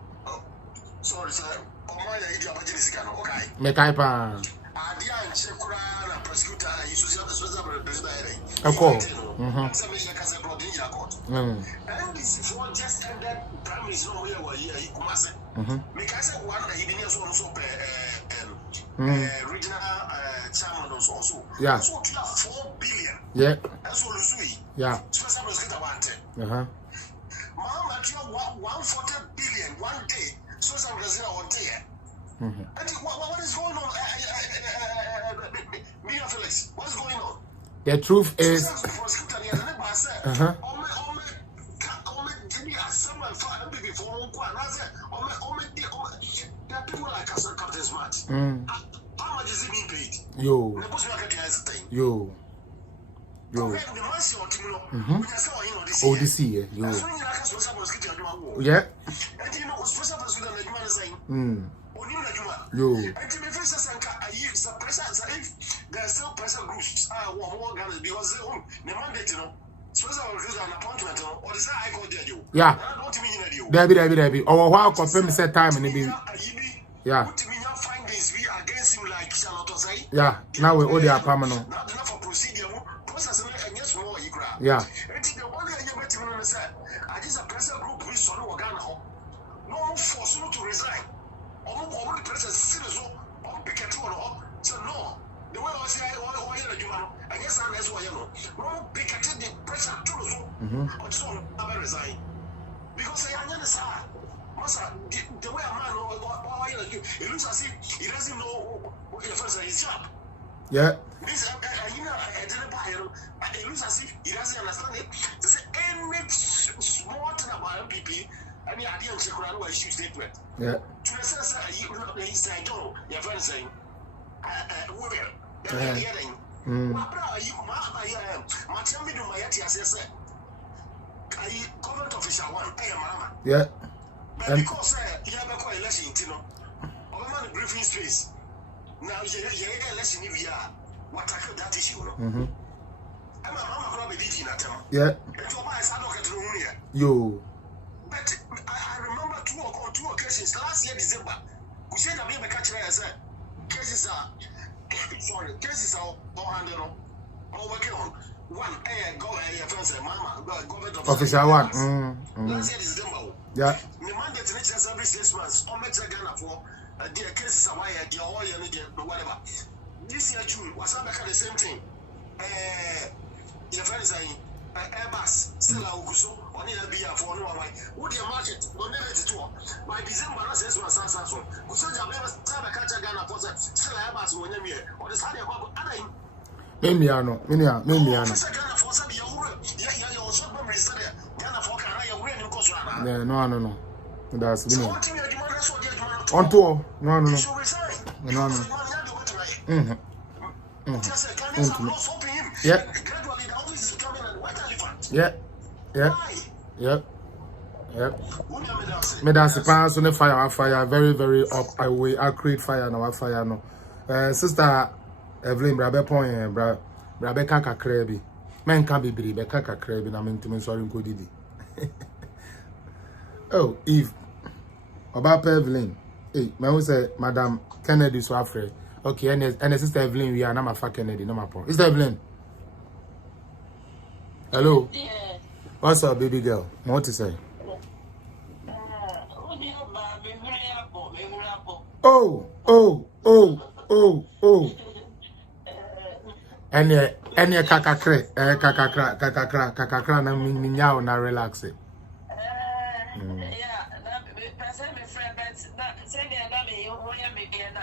Sorry, sir. Oh, my idea about this. Okay. Make I pan. Adia and Chekura, prosecutor, you should have the president. A call. NDC for just ended primaries no way were here. Kumase. Make I say one that he didn't also regional chairman also. Yeah. So 4 billion. Yeah. That's all Lusui. Yeah. Special Mosquito wanted. Mama, 140 billion one day. So some Brazil one day. What is going on? Mia Felix, what is going on? The truth is. Yo. ODC, yo. Yeah. Yo. There's still pressure groups because the mandate, special an appointment or is that I called you? Yeah. Debbie. Or how confirm set time and it yeah. Findings we against him like Charlotte say. Yeah. Now we all the permanent. Not enough for procedure, process and yes more you grab. Yeah. And the one I met said, I just a pressure group we saw Organo. No force you to resign. All the pressure still so on pick a tour. So no. The way I say, I guess I'm as well. No, because the pressure too so. Or so, I resign. Because I understand. Massa, the way a man, it looks as if he doesn't know what his job. Yeah. This, I didn't buy him. It looks as if he doesn't understand it. They say, any small thing about MPP, I mean, I didn't check around where she statement. Yeah. To the sense that he said, I don't know, your friend saying, government official one, yeah. But because you have a election, you know, over the briefing space. Now, you're election if you are what tackle that issue. I'm a mama probably did in a town. Yeah. Yo. But I remember two occasions last year, December. We said that maybe catch I said cases are cases are all handled all working on one government official one. Last year December. Yeah. The mandate in every 6 months, or make Ghana for their cases are why the oil and whatever. This year June was back at the same thing. Your friend is saying Airbus still Augusto on the BR for no one. Would your market will never to tour by December? That's 6 months. So, we said you never time a catch Ghana for still Airbus when you or the Sunday about other. Memiano. Yeah, no. That's me. On tour. No. Yeah. Me that's the pass on the fire. Very, very up. I way accurate fire now. Fire no. Sister Evelyn, brabe point, brabe kaka krebi. Men can be brave, kaka krebi. Na mentimi sorry ko didi. Oh, Eve. About Evelyn. Hey, me who say Madam Kennedy so afraid. Okay, and Sister Evelyn, we are not my Kennedy, no my point. Sister Evelyn. Hello. Yeah. What's up, baby girl? What to say? Oh. Any kakakra na minyao na relax it.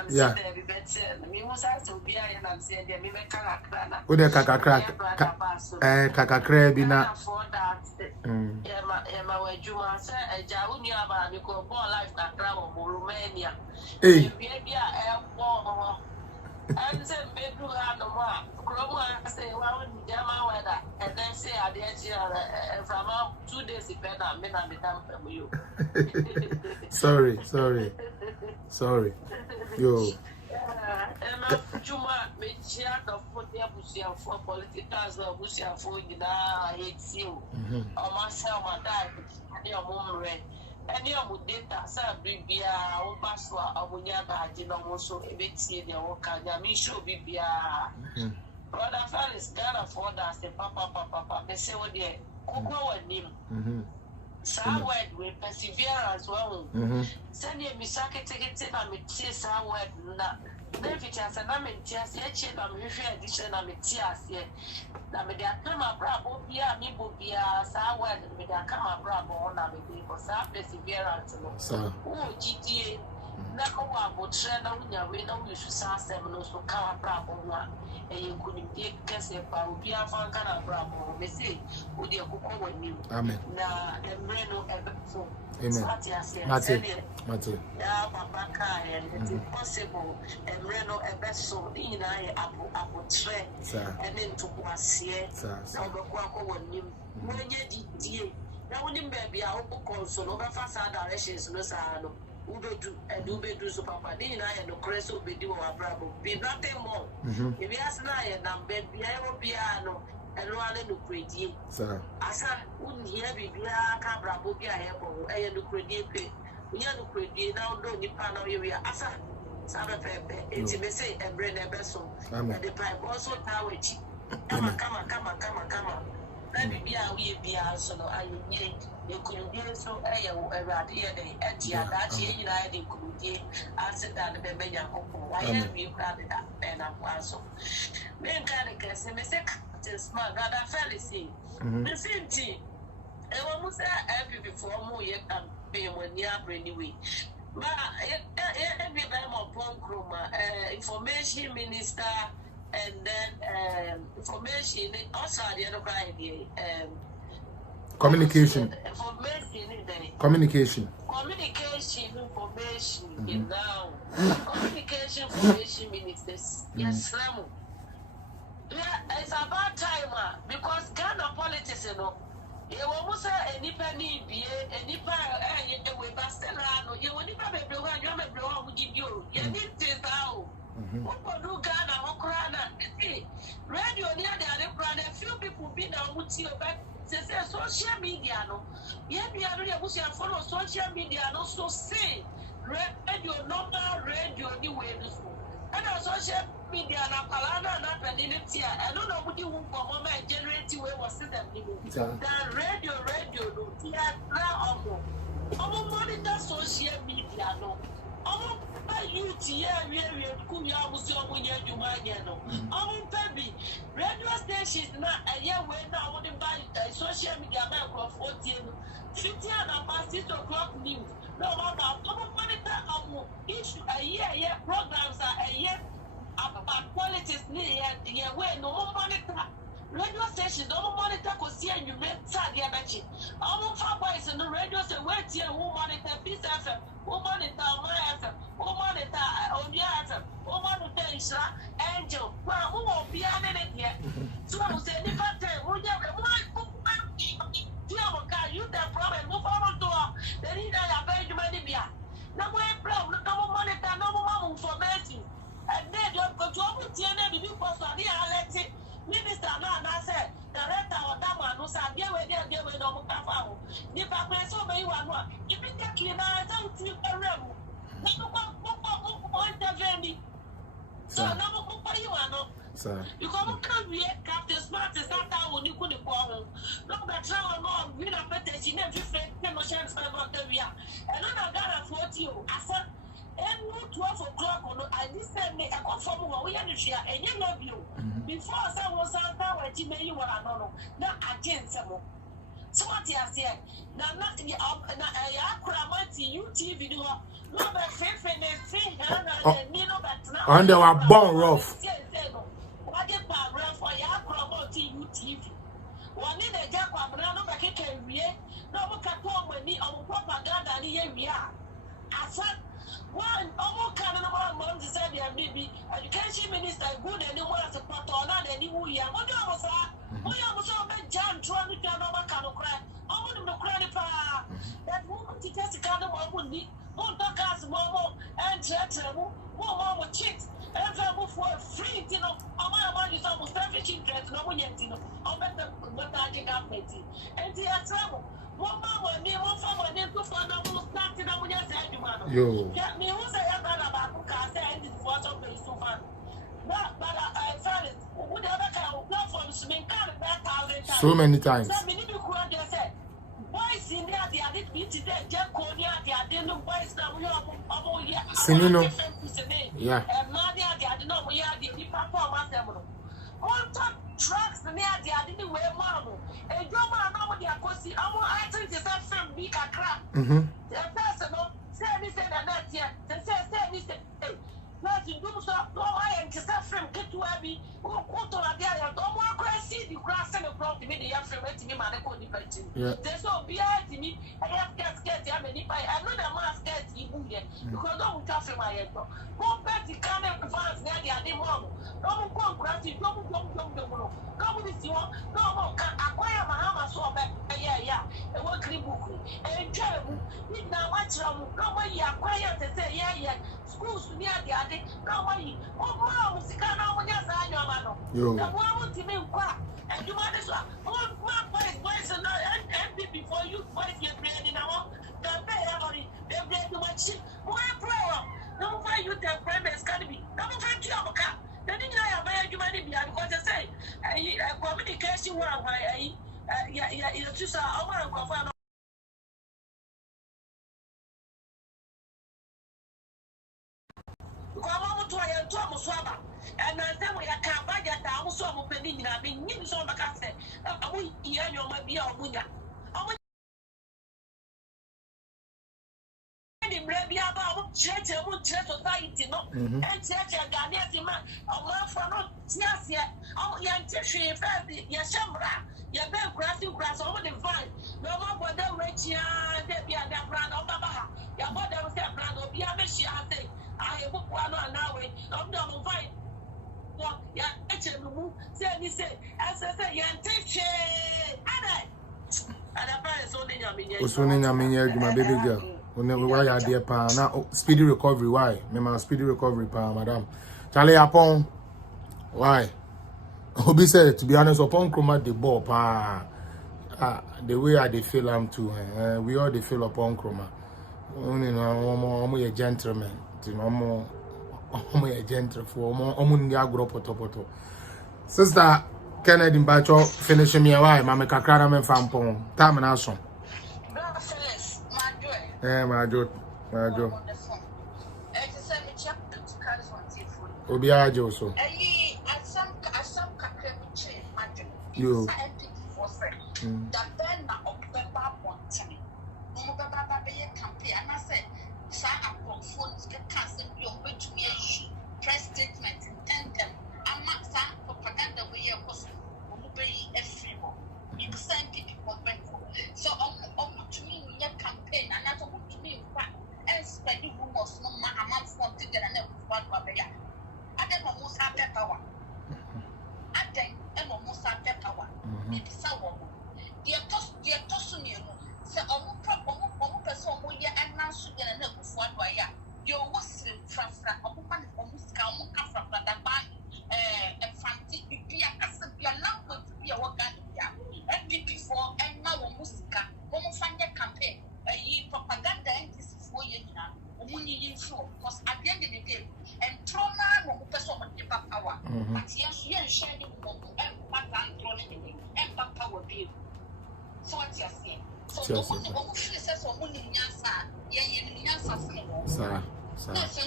Yeah. Ude kakakra kakakra bi na eh and say bedroom no more. Chroma say well weather and then say I did from 2 days if I become you. Sorry. Yo. Juma me check of put the busia for politics or busia for I hate you. Or myself my dad and your mom red. And your data, sir, Bibia, Baswa, Abunia, Badin, also a bit see the work. I mean, show Bibia. Brother Felix, Ghana for that, the papa, they say what they cocoa and him. Some word with perseverance, well. Send you misaki ticket and me tears our word. David has an amentias, yet I'm usually addition of tears yet. Now, may there come a bravo, me bobia, sour word, may there come a bravo on a baby for some perseverance. Oh, GTA. Now, I would train out your window, you should say 7 or so car bravo one. And you couldn't take Cassie, but be a fan kind of bravo. They say, would you go with you? Amen. Now, and Reno ever so. Mate. Yeah, Papa, and it's impossible. And Reno ever so in I apple tray, and then to was here. Now, the quack on him. When you did, now wouldn't be a open console over facade directions, no sano. Ubedu and Ubedu so Papa Dina and the crest will be doing our bravo. Be nothing more. If you ask now, and I'm bed piano and one in the credit. Sir, I said, wouldn't hear me, Cabra, Bobia, and the credit. We are the credit now, don't you pan area. I said, Sabbath, intimacy and brain a vessel. And the pipe also tower. Come on. Let me be a wee be so I ain't. You couldn't do so. A radia day at that year, United could be. I said that the baby, why have you crowded up and up also? Men kind of guess a mistake. Smart, rather fairly see. The same thing. And one was happy before more yet and pay when you are anyway. But every time of Pong information minister. And then information also the other communication. Communication. Information. Now, communication information ministers. Yes, Samu. Yeah, it's about time because Ghana politics, you know. You almost say any penny be any pie, a way Bastelano, you will never be one, you may blow with you. You need to know. Who Ghana, Okrana, radio near the other brand, a few people been on with you back. Say social media, no. Yet we are we follow social media, no so say radio, normal radio, anyway. And social media, and Palana, and Peninitia, I don't know what you want for moment generating where was it that radio, no, I'm monitor social media, no. Youth, yeah, we could almost when you no. Baby, radio stations not a year when I wouldn't buy social media back for 14, 15 and past 6 o'clock news. No, I'm monitor issue a year programs are a year about politics near the year where no monitor. Radio stations, no monitor could see and you met Sadia Betchy. Almost 5 boys in the radio say, wait here, who monitor Peace FM, who monitor my FM, who monitor on the FM, who monitor Isra, Angel, well, who won't be an minute here. So I will say, if I tell you, you the problem, move on to then he died a very many beer. No way, bro, no monitor, no more information. And then you're going to open TNA because of the elected. Minister, no, I said, the director or that one who said, yeah, we're no more. If I press over you one, if you get clean, I don't see a rebel. So, no, you are not. You come Captain Smart is not that when you couldn't go. No, but travel more, we don't put it in every friend, emotions for about the year. And I got a 40. I said, and 12 o'clock, I listen me a conform what we are and you love you. Before I was out there, you were not. Now I can't say more. So what you said, now not the UTV video, no, but faith and free hand and you know that now. And they were born rough. What did Barbara for your UTV? One in a gap of Brano Bakin, no one can talk with me on propaganda, and here we are. I said, one almost Canada month said, maybe education minister good and you want to put on any year. What was that? We almost all been John trying to get over Canocrat. I want to credit that woman to test the kind of one would be more talkers, more and more more chicks. And for free, you know, my money is almost everything, no one yet, you know, I'll bet the Botanic government. And the trouble. One mama, me, one family, and two for no starting up with your said, you get me who say about because I ended the water of the so far. But I found it. Would ever So many times. Sinino. Yeah. Trucks near the didn't wear marble. A Joma now the Akosi, I think it's a film big a crap. The person said this and that yet. They said this. Not in do so. No, I am just a film get to Abby. Who put on a diet. Don't want to see the grass and the problem in the film to me, man. I couldn't depend. There's no behind me. I have get I mean, if I know the mask get you because don't touch my head. Go back to Canada advance near the other mom. Don't go grass, don't. Come with you. No more can acquire my hammer so back. Yeah. A working book. And terrible. Now, what's wrong? No way you acquire to say, yeah. Schools near the other. No way. Oh, mom, she can't know when you're saying your man. The woman to me, and you want this one. Oh, boys, and MP before you, boys, you're bringing our. The pay everybody. They're bringing my shit. Why prayer? No way you tell friends can be. No way you have a car. Then you have a money because I say, communication why it's just our government. And I said, we can't buy that. I was so opening. I mean, you saw the cafe. I will hear you might be a winner. Maybe about church society, no, and church and Ghanaian man, a man for not yes, yet. Oh, yeah, Tishi, Yashamra, your bell grass over the vine. No more for them, Rachel, there be a brand of Baba. Your mother was that brand of Yamishi. I book one on our way. I'm done vine. Well, yeah, actually, say, as I say, you're Tishi. And I find it's only my baby girl. Why are dear pa now speedy recovery? Why? Me speedy recovery pa, madam. Charlie upon why? Obi said to be honest, upon chroma the ball pa. The way I they feel am too. We all they feel upon chroma. Only no a gentleman. No a gentleman for omunya grow poto. Sister Kennedy Bacho finishing me why? Mama kakara me fampon. Time na so. My joke. Obia Joso. You. Press statement intend them. I'm not saying propaganda we are possible. You send people so to me in your campaign and not to me and spreading rumors no matter a month from together and what I don't almost have that power. I think and almost have that power. Maybe someone. Dear Tosun, so almost person who you and now should get a number for what you're Muslim from a woman almost come from that by a fancy be a language to be a worker. And before and now Musika, almost find a campaign, a propaganda and this is 4 years now, only in flow, because at the end of the day, and trauma will person with power. But yes, you are sharing and power bill. So what's your saying? So the one says or money Yasa,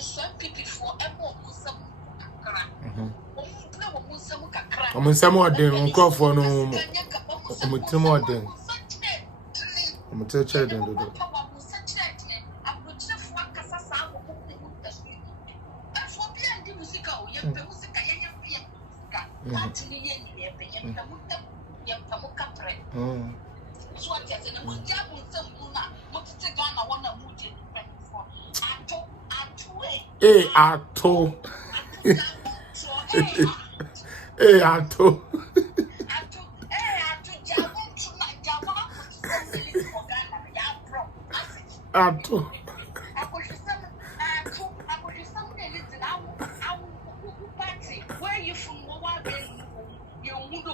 some people for a more I'm some more than call for no more than I'm a teacher than do. Hey, Ato. Hey, Ato. Ato. Where you from? You would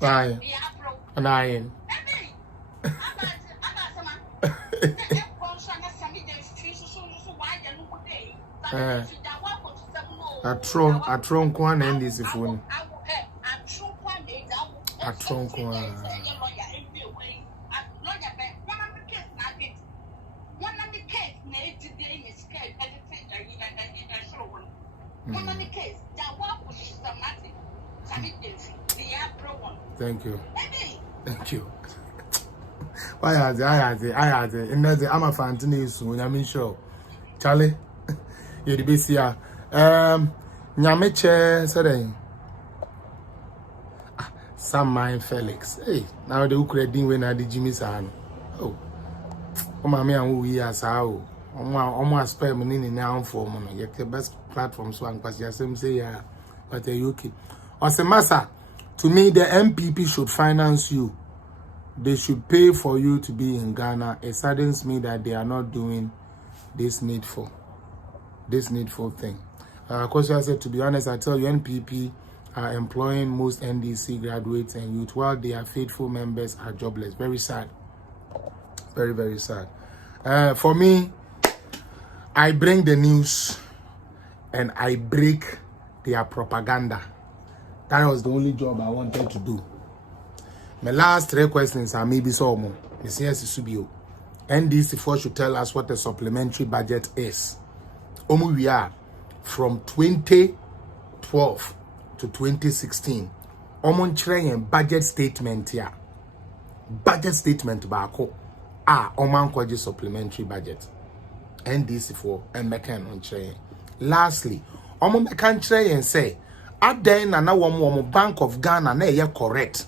Right. And I Atron kwan NDC phone. Atron kwan. Thank you. Thank you. I had it. And I'm a fan to soon. I'm sure. Charlie, you're the best here. Nyameche said, Sam Mine Felix. Hey, now the Ukraine when I did Jimmy San. Oh, my man, who he has how. Almost spare money now for me. Get the best platform so I'm because you say, yeah, but the UK. Or say, Massa, to me, the MPP should finance you. They should pay for you to be in Ghana. It saddens me that they are not doing this needful thing. Because I said, to be honest, I tell you, NPP are employing most NDC graduates and youth while their faithful members are jobless. Very sad. Very, very sad. For me, I bring the news and I break their propaganda. That was the only job I wanted to do. My last 3 questions are maybe so more. NDC should tell us what the supplementary budget is. We are from 2012 to 2016. Budget statement here. Budget statement bako. Oman kwaji supplementary budget. NDC and mekan on train. Lastly, mekan train and say, then na womo Bank of Ghana na ye correct.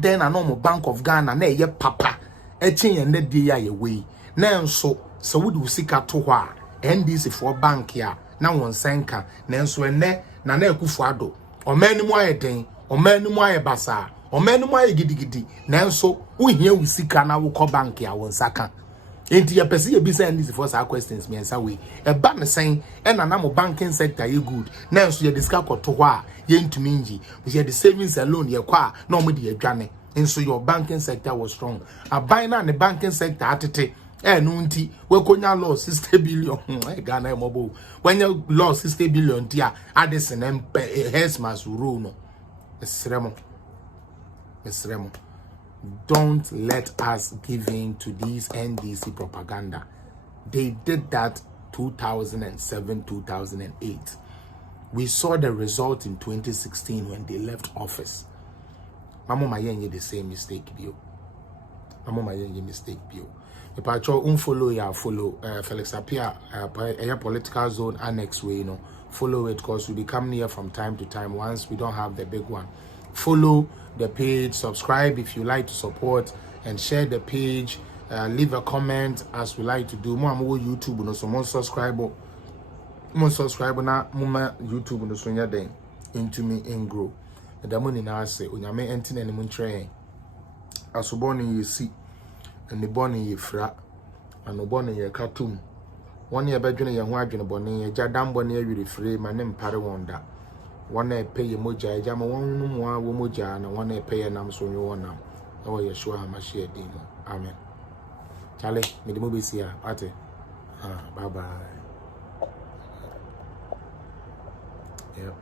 Then na no Bank of Ghana na ye papa. Echin and the ya ye way. Na so would you seek to wa NDC bank ya na won senka na nso ene na ekufuado. O manu mu aye den, o manu mu aye basa, o manu mu aye gidigidi. Na nso wo hia wo sika na wo bank ya won saka. Enti ya pese ye bi say NDC for sa questions me ensa we. E ba ne sen e na mo banking sector ye good. Na nso ye diska koto ho a ye ntumi nji. Ye the savings alone ye kwa na mo de adwane. Nso your banking sector was strong. Aban na ne banking sector atete nunti we konya law 60 billion Ghana mobo when you lost 60 billion tia Addison and Hesmas rule no Mesremo don't let us give in to these NDC propaganda. They did that 2007-2008. We saw the result in 2016 when they left office. Mama mayenye the same mistake bio. If I try unfollow ya follow Felix Apia political zone annex way, follow it because we become near from time to time once we don't have the big one. Follow the page, subscribe if you like to support, and share the page. Leave a comment as we like to do. More YouTube no so more subscriber na more YouTube no so nya den into me and grow. The money na say onyame entine ne muntre asoboni yesi and the bonny ye fra and the bonny ye cartoon. 1 year bedroom ye ho adwene bonny ye jadam bonny ye free my name pare wonder. 1 year pay ye moja jama won no mo wo moja na 1 year pay nam so nyo wonam. Oh ye sure ma share demo. Amen. Chale, me the movie here. Ate. Bye bye. Yep.